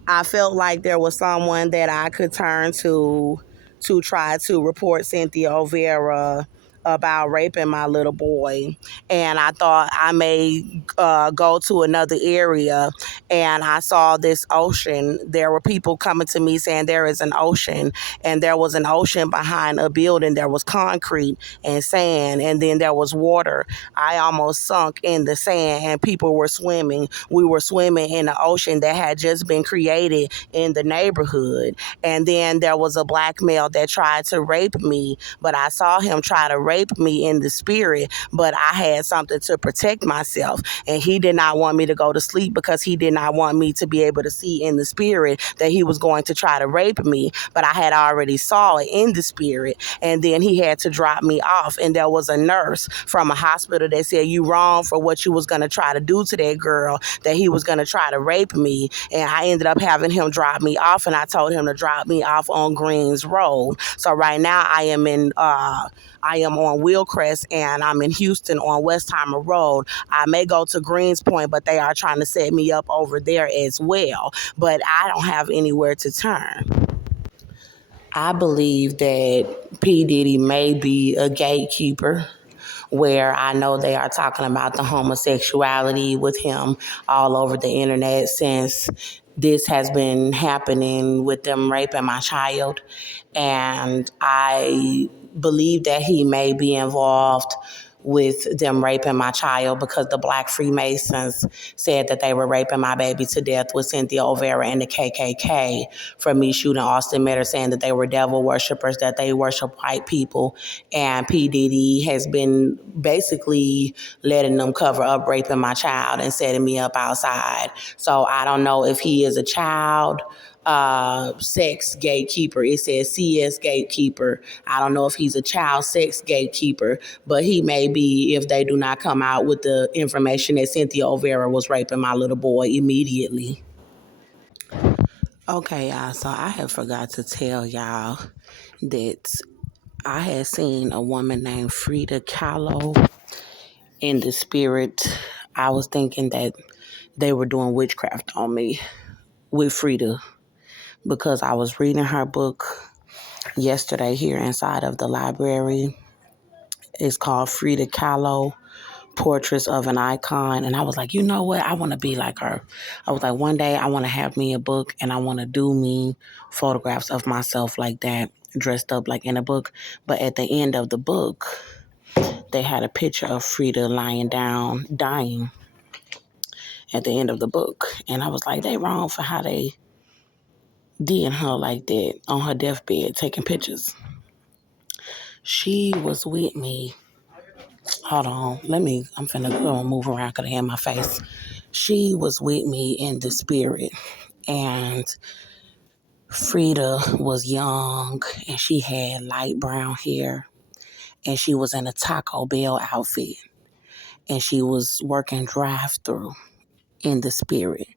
I felt like there was someone that I could turn to try to report Cynthia Olvera about raping my little boy. And I thought I may go to another area, and I saw this ocean. There were people coming to me saying there is an ocean, and there was an ocean behind a building. There was concrete and sand, and then there was water. I almost sunk in the sand, and people were swimming. We were swimming in the ocean that had just been created in the neighborhood. And then there was a black male that tried to rape me, but I saw him try to rape me in the spirit, but I had something to protect myself. And he did not want me to go to sleep because he did not want me to be able to see in the spirit that he was going to try to rape me. But I had already saw it in the spirit. And then he had to drop me off. And there was a nurse from a hospital that said, you wrong for what you was going to try to do to that girl, that he was going to try to rape me. And I ended up having him drop me off, and I told him to drop me off on Greens Road. So right now I am on Wheelcrest, and I'm in Houston on Westheimer Road. I may go to Greens Point, but they are trying to set me up over there as well. But I don't have anywhere to turn. I believe that P. Diddy may be a gatekeeper, where I know they are talking about the homosexuality with him all over the internet since this has been happening with them raping my child. And I believe that he may be involved with them raping my child because the Black Freemasons said that they were raping my baby to death with Cynthia Olvera and the KKK for me shooting Austin Metter, saying that they were devil worshippers, that they worship white people. And P. Diddy has been basically letting them cover up raping my child and setting me up outside. So I don't know if he is a child sex gatekeeper. It says CS gatekeeper. I don't know if he's a child sex gatekeeper, but he may be if they do not come out with the information that Cynthia Olvera was raping my little boy immediately. Okay, y'all, so I have forgot to tell y'all that I had seen a woman named Frida Kahlo in the spirit. I was thinking that they were doing witchcraft on me with Frida because I was reading her book yesterday here inside of the library. It's called Frida Kahlo, Portraits of an Icon. And I was like, you know what? I want to be like her. I was like, one day I want to have me a book and I want to do me photographs of myself like that, dressed up like in a book. But at the end of the book, they had a picture of Frida lying down, dying at the end of the book. And I was like, they wrong for how they did her like that on her deathbed, taking pictures. She was with me. Hold on. I'm finna go move around because I have my face. She was with me in the spirit. And Frida was young and she had light brown hair. And she was in a Taco Bell outfit. And she was working drive-through in the spirit.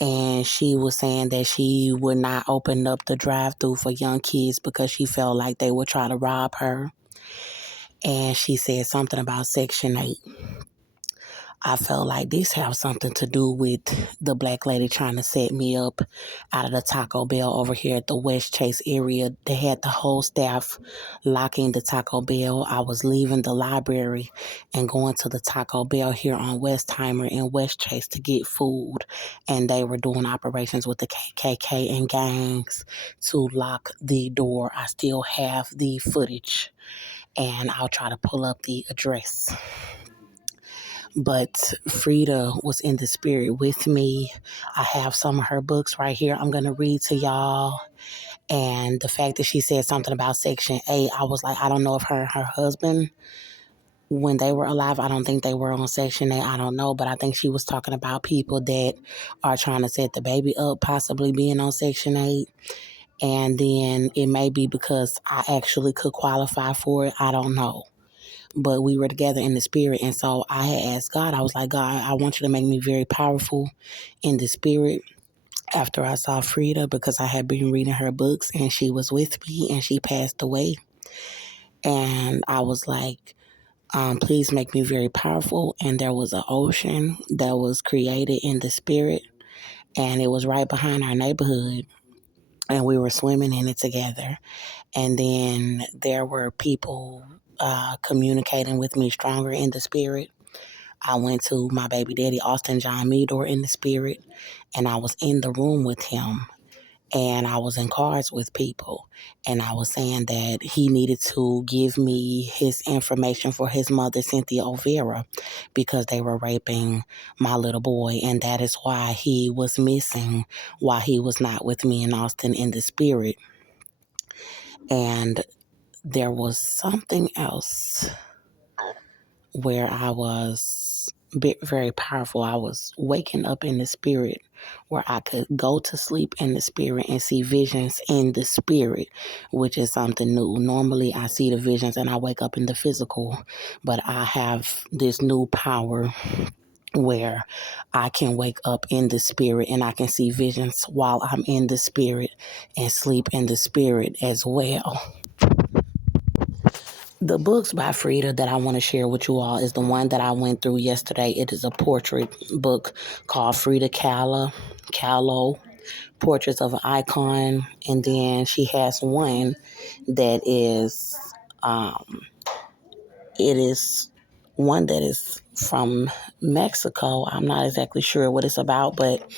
And she was saying that she would not open up the drive-through for young kids because she felt like they would try to rob her. And she said something about Section 8. I felt like this has something to do with the black lady trying to set me up out of the Taco Bell over here at the West Chase area. They had the whole staff locking the Taco Bell. I was leaving the library and going to the Taco Bell here on Westheimer and West Chase to get food. And they were doing operations with the KKK and gangs to lock the door. I still have the footage and I'll try to pull up the address. But Frida was in the spirit with me. I have some of her books right here. I'm going to read to y'all. And the fact that she said something about Section 8, I was like, I don't know if her and her husband, when they were alive, I don't think they were on Section 8. I don't know. But I think she was talking about people that are trying to set the baby up, possibly being on Section 8. And then it may be because I actually could qualify for it. I don't know. But we were together in the spirit. And so I had asked God, I was like, God, I want you to make me very powerful in the spirit after I saw Frida, because I had been reading her books and she was with me and she passed away. And I was like, please make me very powerful. And there was an ocean that was created in the spirit and it was right behind our neighborhood. And we were swimming in it together. And then there were people communicating with me stronger in the spirit. I went to my baby daddy, Austin John Meador, in the spirit, and I was in the room with him, and I was in cards with people, and I was saying that he needed to give me his information for his mother, Cynthia Olvera, because they were raping my little boy, and that is why he was missing, why he was not with me in Austin in the spirit. And there was something else where I was very powerful. I was waking up in the spirit where I could go to sleep in the spirit and see visions in the spirit, which is something new. Normally I see the visions and I wake up in the physical, but I have this new power where I can wake up in the spirit and I can see visions while I'm in the spirit and sleep in the spirit as well. The books by Frida that I want to share with you all is the one that I went through yesterday. It is a portrait book called Frida Kahlo, Portraits of an Icon. And then she has one that is, it is one that is from Mexico. I'm not exactly sure what it's about, but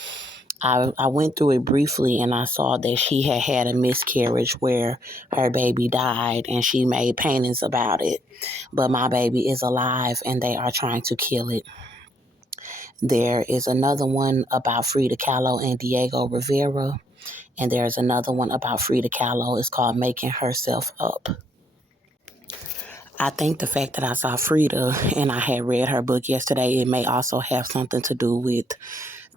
I went through it briefly and I saw that she had a miscarriage where her baby died and she made paintings about it. But my baby is alive and they are trying to kill it. There is another one about Frida Kahlo and Diego Rivera. And there's another one about Frida Kahlo. It's called Making Herself Up. I think the fact that I saw Frida and I had read her book yesterday, it may also have something to do with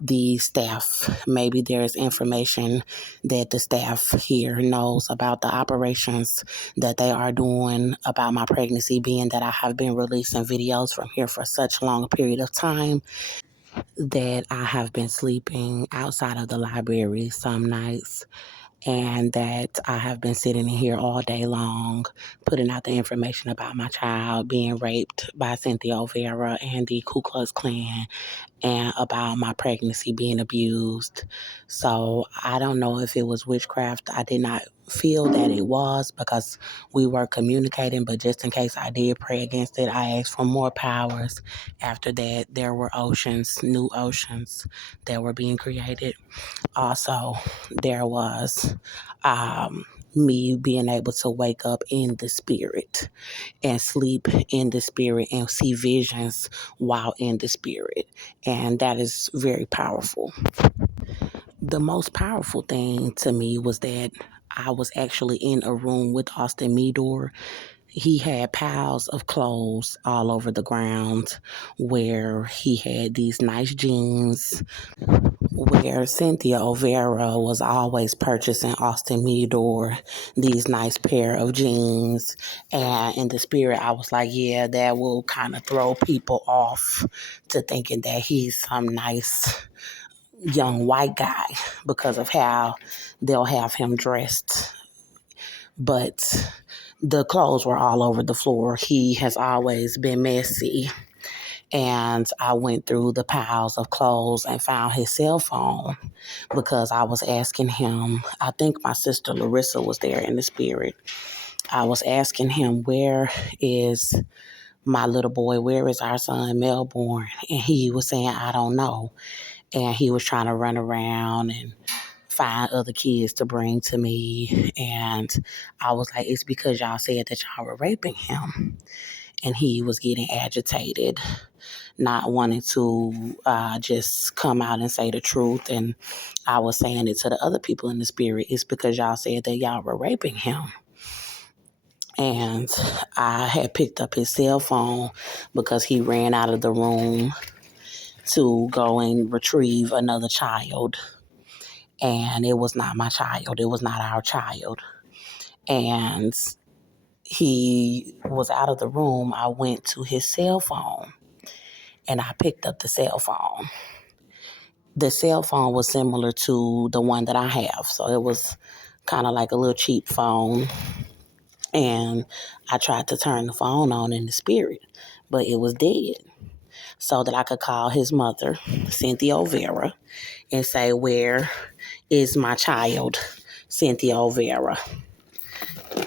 the staff. Maybe there's information that the staff here knows about the operations that they are doing about my pregnancy, being that I have been releasing videos from here for such a long period of time that I have been sleeping outside of the library some nights, and that I have been sitting in here all day long putting out the information about my child being raped by Cynthia Olvera and the Ku Klux Klan, and about my pregnancy being abused. So I don't know if it was witchcraft. I did not feel that it was because we were communicating, but just in case I did pray against it, I asked for more powers. After that, there were new oceans that were being created. Also, there was me being able to wake up in the spirit and sleep in the spirit and see visions while in the spirit. And that is very powerful. The most powerful thing to me was that I was actually in a room with Austin Meador. He had piles of clothes all over the ground where he had these nice jeans, where Cynthia Olvera was always purchasing Austin Meador these nice pair of jeans. And in the spirit, I was like, yeah, that will kind of throw people off to thinking that he's some nice young white guy because of how they'll have him dressed. But the clothes were all over the floor. He has always been messy. And I went through the piles of clothes and found his cell phone because I was asking him, I think my sister Larissa was there in the spirit. I was asking him, where is my little boy? Where is our son Melbourne? And he was saying, I don't know. And he was trying to run around and find other kids to bring to me. And I was like, it's because y'all said that y'all were raping him. And he was getting agitated, not wanting to just come out and say the truth. And I was saying it to the other people in the spirit. It's because y'all said that y'all were raping him. And I had picked up his cell phone because he ran out of the room to go and retrieve another child. And it was not my child. It was not our child. And he was out of the room. I went to his cell phone and I picked up the cell phone. The cell phone was similar to the one that I have. So it was kind of like a little cheap phone. And I tried to turn the phone on in the spirit, but it was dead. So that I could call his mother, Cynthia Olvera, and say, where is my child, Cynthia Olvera?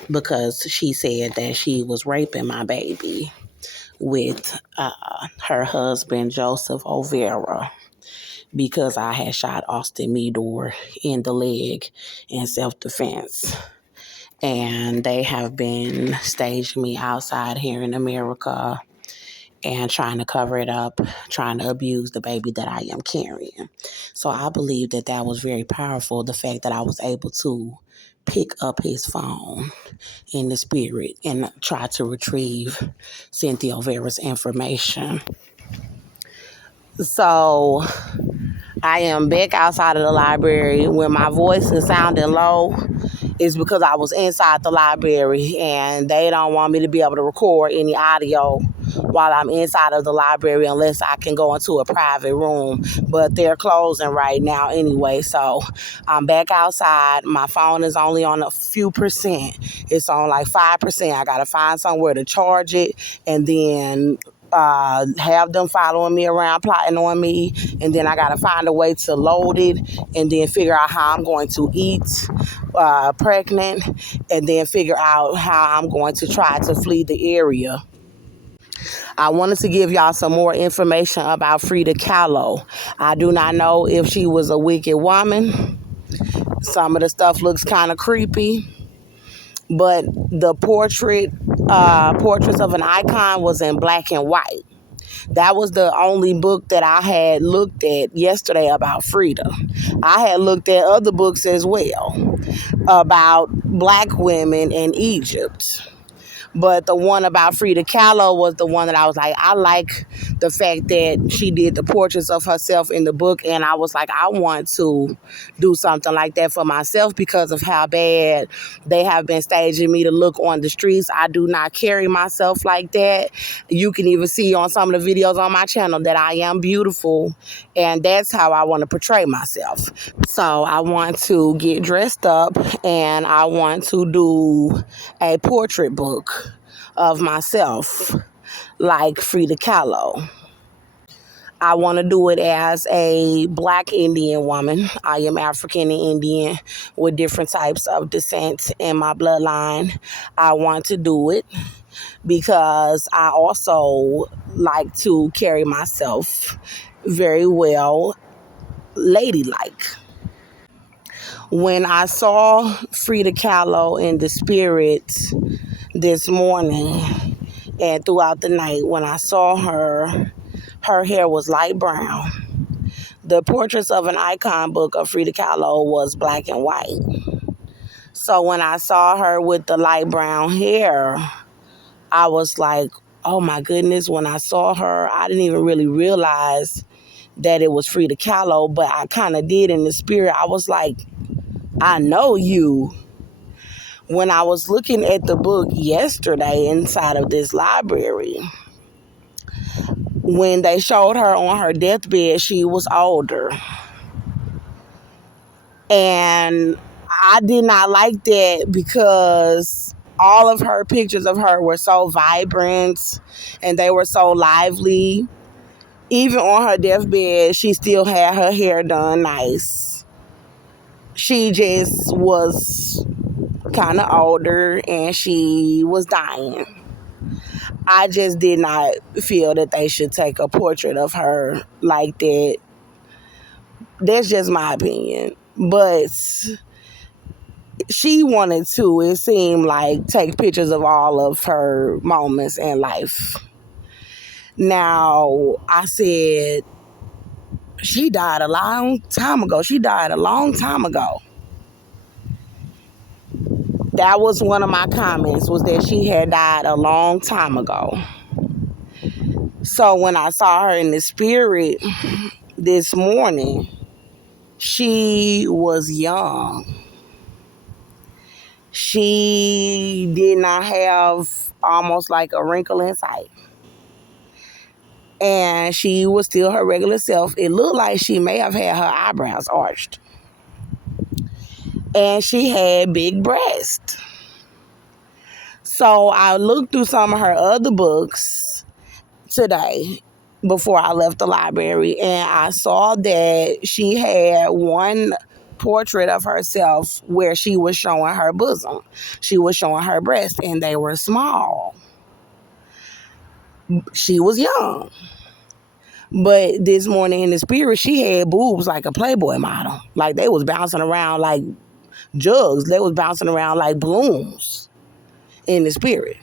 Because she said that she was raping my baby with her husband, Joseph Olvera, because I had shot Austin Meador in the leg in self-defense. And they have been staging me outside here in America and trying to cover it up, trying to abuse the baby that I am carrying. So I believe that that was very powerful, the fact that I was able to pick up his phone in the spirit and try to retrieve Cynthia Olvera's information. So I am back outside of the library. When my voice is sounding low, it's because I was inside the library and they don't want me to be able to record any audio while I'm inside of the library unless I can go into a private room. But they're closing right now anyway, so I'm back outside. My phone is only on a few percent. It's on like 5%. I gotta find somewhere to charge it and then have them following me around, plotting on me, and then I gotta find a way to load it, and then figure out how I'm going to eat pregnant, and then figure out how I'm going to try to flee the area. I wanted to give y'all some more information about Frida Kahlo. I do not know if she was a wicked woman. Some of the stuff looks kind of creepy, but the portraits of an icon was in black and white. That was the only book that I had looked at yesterday about Frida. I had looked at other books as well about black women in Egypt. But the one about Frida Kahlo was the one that I was like, I like the fact that she did the portraits of herself in the book. And I was like, I want to do something like that for myself because of how bad they have been staging me to look on the streets. I do not carry myself like that. You can even see on some of the videos on my channel that I am beautiful. And that's how I want to portray myself. So I want to get dressed up and I want to do a portrait book of myself like Frida Kahlo. I want to do it as a black Indian woman. I am African and Indian with different types of descent in my bloodline. I want to do it because I also like to carry myself very well, ladylike. When I saw Frida Kahlo in the spirit this morning and throughout the night, when I saw her, her hair was light brown. The Portraits of an Icon book of Frida Kahlo was black and white. So when I saw her with the light brown hair, I was like, oh my goodness. When I saw her, I didn't even really realize that it was Frida Kahlo, but I kind of did in the spirit. I was like, I know you. When I was looking at the book yesterday inside of this library, when they showed her on her deathbed, she was older. And I did not like that because all of her pictures of her were so vibrant and they were so lively. Even on her deathbed, she still had her hair done nice. She just was kind of older and she was dying. I just did not feel that they should take a portrait of her like that. That's just my opinion. But she wanted to, it seemed like, take pictures of all of her moments in life. Now, I said, she died a long time ago. She died a long time ago. That was one of my comments, was that she had died a long time ago. So when I saw her in the spirit this morning, she was young. She did not have almost like a wrinkle in sight. And she was still her regular self. It looked like she may have had her eyebrows arched. And she had big breasts. So I looked through some of her other books today before I left the library, and I saw that she had one portrait of herself where she was showing her bosom. She was showing her breasts, and they were small. She was young. But this morning in the spirit, she had boobs like a Playboy model. Like they was bouncing around like jugs. They was bouncing around like balloons in the spirit.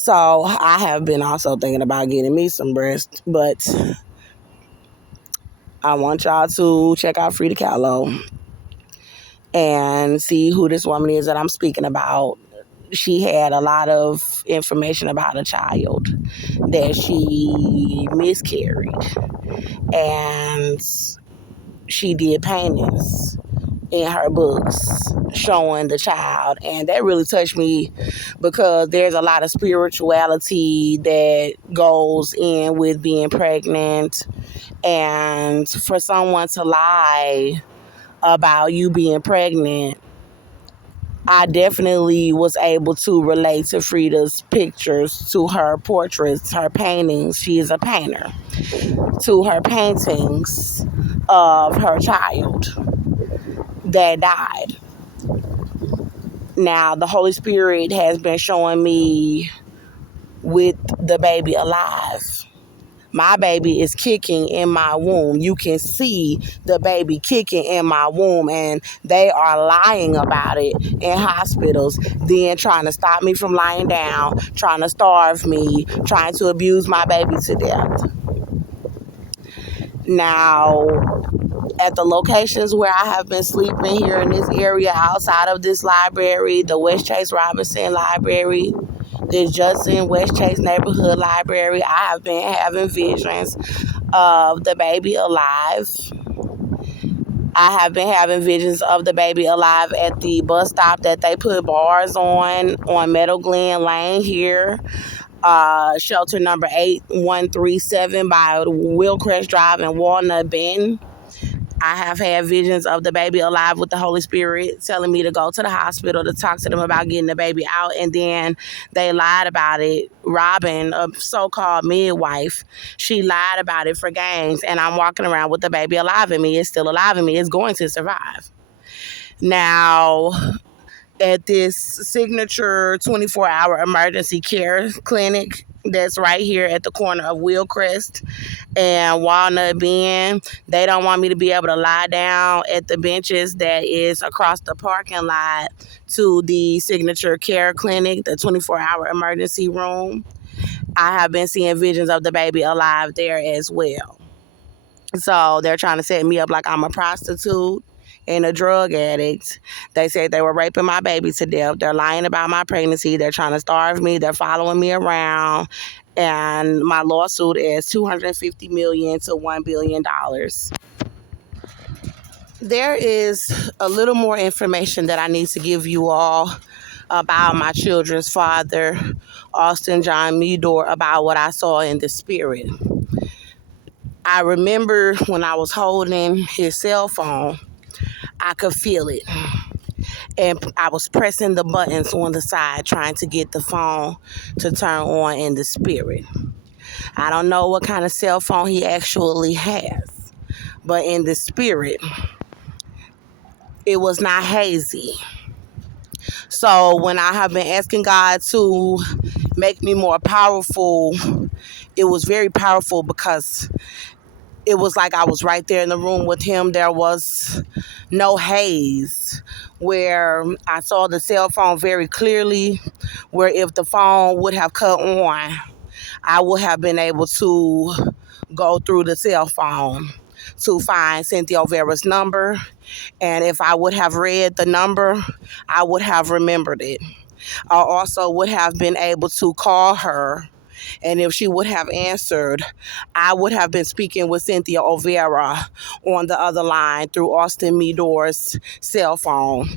So I have been also thinking about getting me some breast, but I want y'all to check out Frida Kahlo and see who this woman is that I'm speaking about. She had a lot of information about a child that she miscarried, and she did paintings in her books showing the child, and that really touched me because there's a lot of spirituality that goes in with being pregnant, and for someone to lie about you being pregnant, I definitely was able to relate to Frida's pictures, to her portraits, her paintings. She is a painter. To her paintings of her child that died. Now, the Holy Spirit has been showing me with the baby alive. My baby is kicking in my womb. You can see the baby kicking in my womb, and they are lying about it in hospitals, then trying to stop me from lying down, trying to starve me, trying to abuse my baby to death. Now, at the locations where I have been sleeping here in this area outside of this library, the West Chase Robinson Library, the Judson West Chase Neighborhood Library, I have been having visions of the baby alive. I have been having visions of the baby alive at the bus stop that they put bars on Meadow Glen Lane here. Shelter number 8137 by Willcrest Drive in Walnut Bend. I have had visions of the baby alive with the Holy Spirit telling me to go to the hospital to talk to them about getting the baby out, and then they lied about it. Robin, a so-called midwife, she lied about it for gains, and I'm walking around with the baby alive in me. It's still alive in me. It's going to survive. Now, at this signature 24-hour emergency care clinic that's right here at the corner of Willcrest and Walnut Bend, they don't want me to be able to lie down at the benches that is across the parking lot to the signature care clinic, the 24-hour emergency room. I have been seeing visions of the baby alive there as well. So they're trying to set me up like I'm a prostitute and a drug addict. They said they were raping my baby to death. They're lying about my pregnancy. They're trying to starve me. They're following me around. And my lawsuit is $250 million to $1 billion. There is a little more information that I need to give you all about my children's father, Austin John Meador, about what I saw in the spirit. I remember when I was holding his cell phone, I could feel it. And I was pressing the buttons on the side trying to get the phone to turn on in the spirit. I don't know what kind of cell phone he actually has, but in the spirit, it was not hazy. So when I have been asking God to make me more powerful, it was very powerful because it was like I was right there in the room with him. There was no haze, where I saw the cell phone very clearly, where if the phone would have cut on, I would have been able to go through the cell phone to find Cynthia Olvera's number. And if I would have read the number, I would have remembered it. I also would have been able to call her, and if she would have answered, I would have been speaking with Cynthia Olvera on the other line through Austin Meador's cell phone.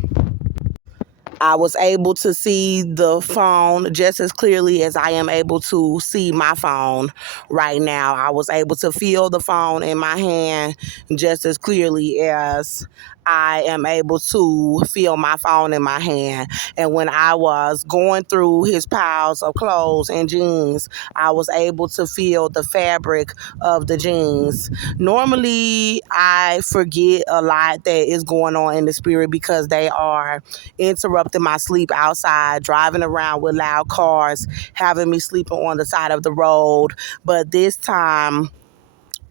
I was able to see the phone just as clearly as I am able to see my phone right now. I was able to feel the phone in my hand just as clearly as I am able to feel my phone in my hand. And when I was going through his piles of clothes and jeans, I was able to feel the fabric of the jeans. Normally, I forget a lot that is going on in the spirit because they are interrupting my sleep outside, driving around with loud cars, having me sleeping on the side of the road. But this time,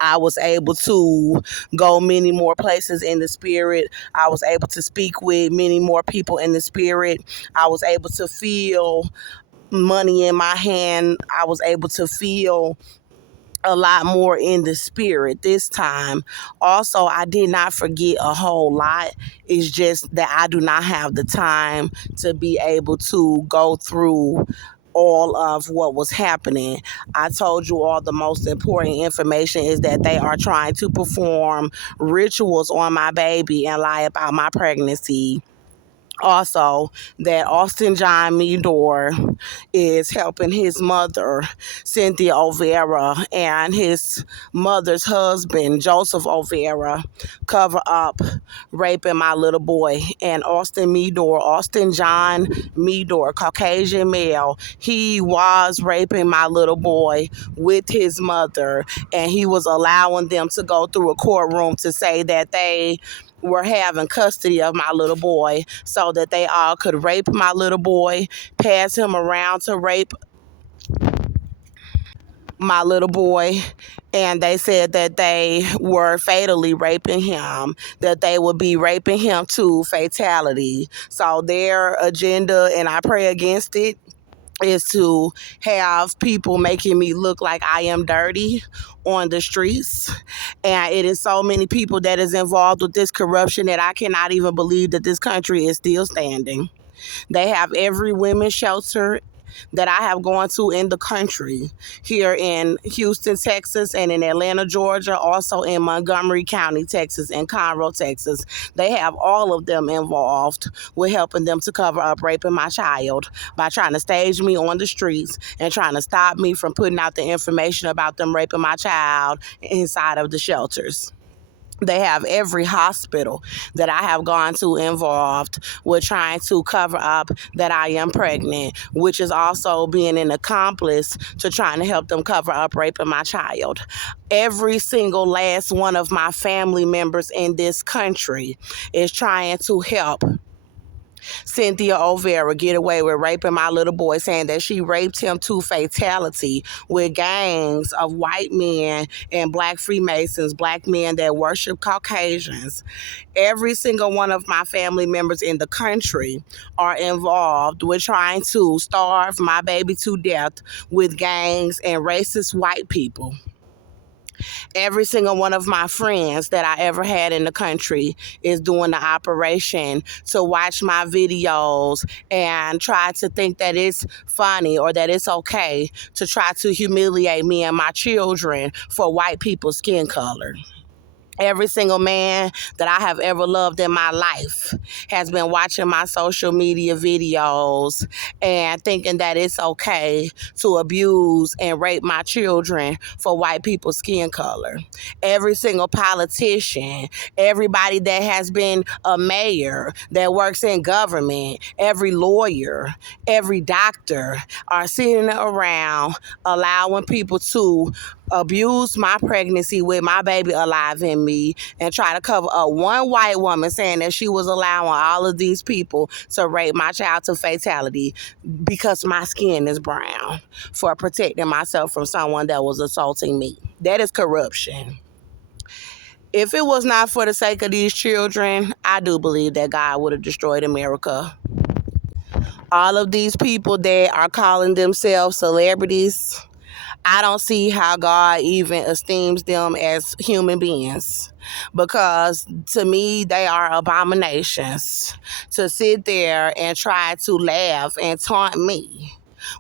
I was able to go many more places in the spirit. I was able to speak with many more people in the spirit. I was able to feel money in my hand, I was able to feel a lot more in the spirit this time. Also, I did not forget a whole lot. It's just that I do not have the time to be able to go through all of what was happening. I told you all the most important information is that they are trying to perform rituals on my baby and lie about my pregnancy. Also, that Austin John Meador is helping his mother, Cynthia Olvera, and his mother's husband, Joseph Olvera, cover up raping my little boy. And Austin John Meador, Caucasian male, he was raping my little boy with his mother, and he was allowing them to go through a courtroom to say that they were having custody of my little boy so that they all could rape my little boy, pass him around to rape my little boy. And they said that they were fatally raping him, that they would be raping him to fatality. So their agenda, and I pray against it, is to have people making me look like I am dirty on the streets. And it is so many people that is involved with this corruption that I cannot even believe that this country is still standing. They have every women's shelter that I have gone to in the country, here in Houston, Texas, and in Atlanta, Georgia, also in Montgomery County, Texas, and Conroe, Texas. They have all of them involved with helping them to cover up raping my child by trying to stage me on the streets and trying to stop me from putting out the information about them raping my child inside of the shelters. They have every hospital that I have gone to involved with trying to cover up that I am pregnant, which is also being an accomplice to trying to help them cover up raping my child. Every single last one of my family members in this country is trying to help Cynthia Olvera get away with raping my little boy, saying that she raped him to fatality with gangs of white men and black Freemasons, black men that worship Caucasians. Every single one of my family members in the country are involved with trying to starve my baby to death with gangs and racist white people. Every single one of my friends that I ever had in the country is doing the operation to watch my videos and try to think that it's funny or that it's okay to try to humiliate me and my children for white people's skin color. Every single man that I have ever loved in my life has been watching my social media videos and thinking that it's okay to abuse and rape my children for white people's skin color. Every single politician, everybody that has been a mayor, that works in government, every lawyer, every doctor are sitting around allowing people to abuse my pregnancy with my baby alive in me and try to cover up one white woman saying that she was allowing all of these people to rape my child to fatality because my skin is brown, for protecting myself from someone that was assaulting me. That is corruption. If it was not for the sake of these children, I do believe that God would have destroyed America. All of these people that are calling themselves celebrities, I don't see how God even esteems them as human beings, because to me, they are abominations. To sit there and try to laugh and taunt me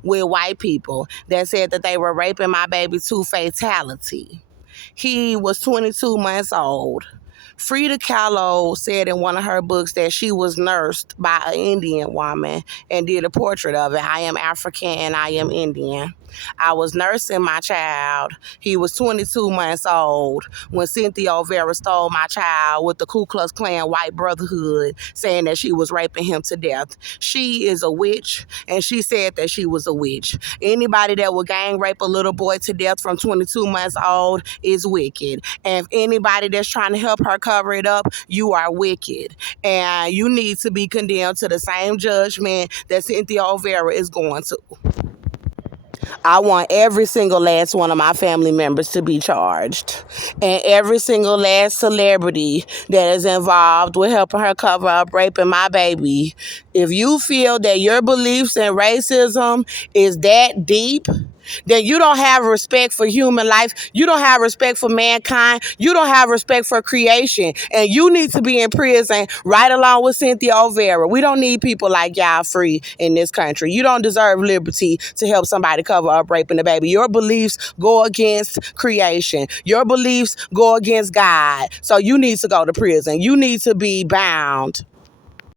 with white people that said that they were raping my baby to fatality. He was 22 months old. Frida Kahlo said in one of her books that she was nursed by an Indian woman and did a portrait of it. I am African and I am Indian. I was nursing my child. He was 22 months old when Cynthia Olvera stole my child with the Ku Klux Klan White Brotherhood, saying that she was raping him to death. She is a witch, and she said that she was a witch. Anybody that would gang rape a little boy to death from 22 months old is wicked. And if anybody that's trying to help her cover it up, you are wicked. And you need to be condemned to the same judgment that Cynthia Olvera is going to. I want every single last one of my family members to be charged. And every single last celebrity that is involved with helping her cover up raping my baby. If you feel that your beliefs in racism is that deep, then you don't have respect for human life. You don't have respect for mankind. You don't have respect for creation. And you need to be in prison right along with Cynthia Olvera. We don't need people like y'all free in this country. You don't deserve liberty to help somebody cover up raping a baby. Your beliefs go against creation. Your beliefs go against God. So you need to go to prison. You need to be bound.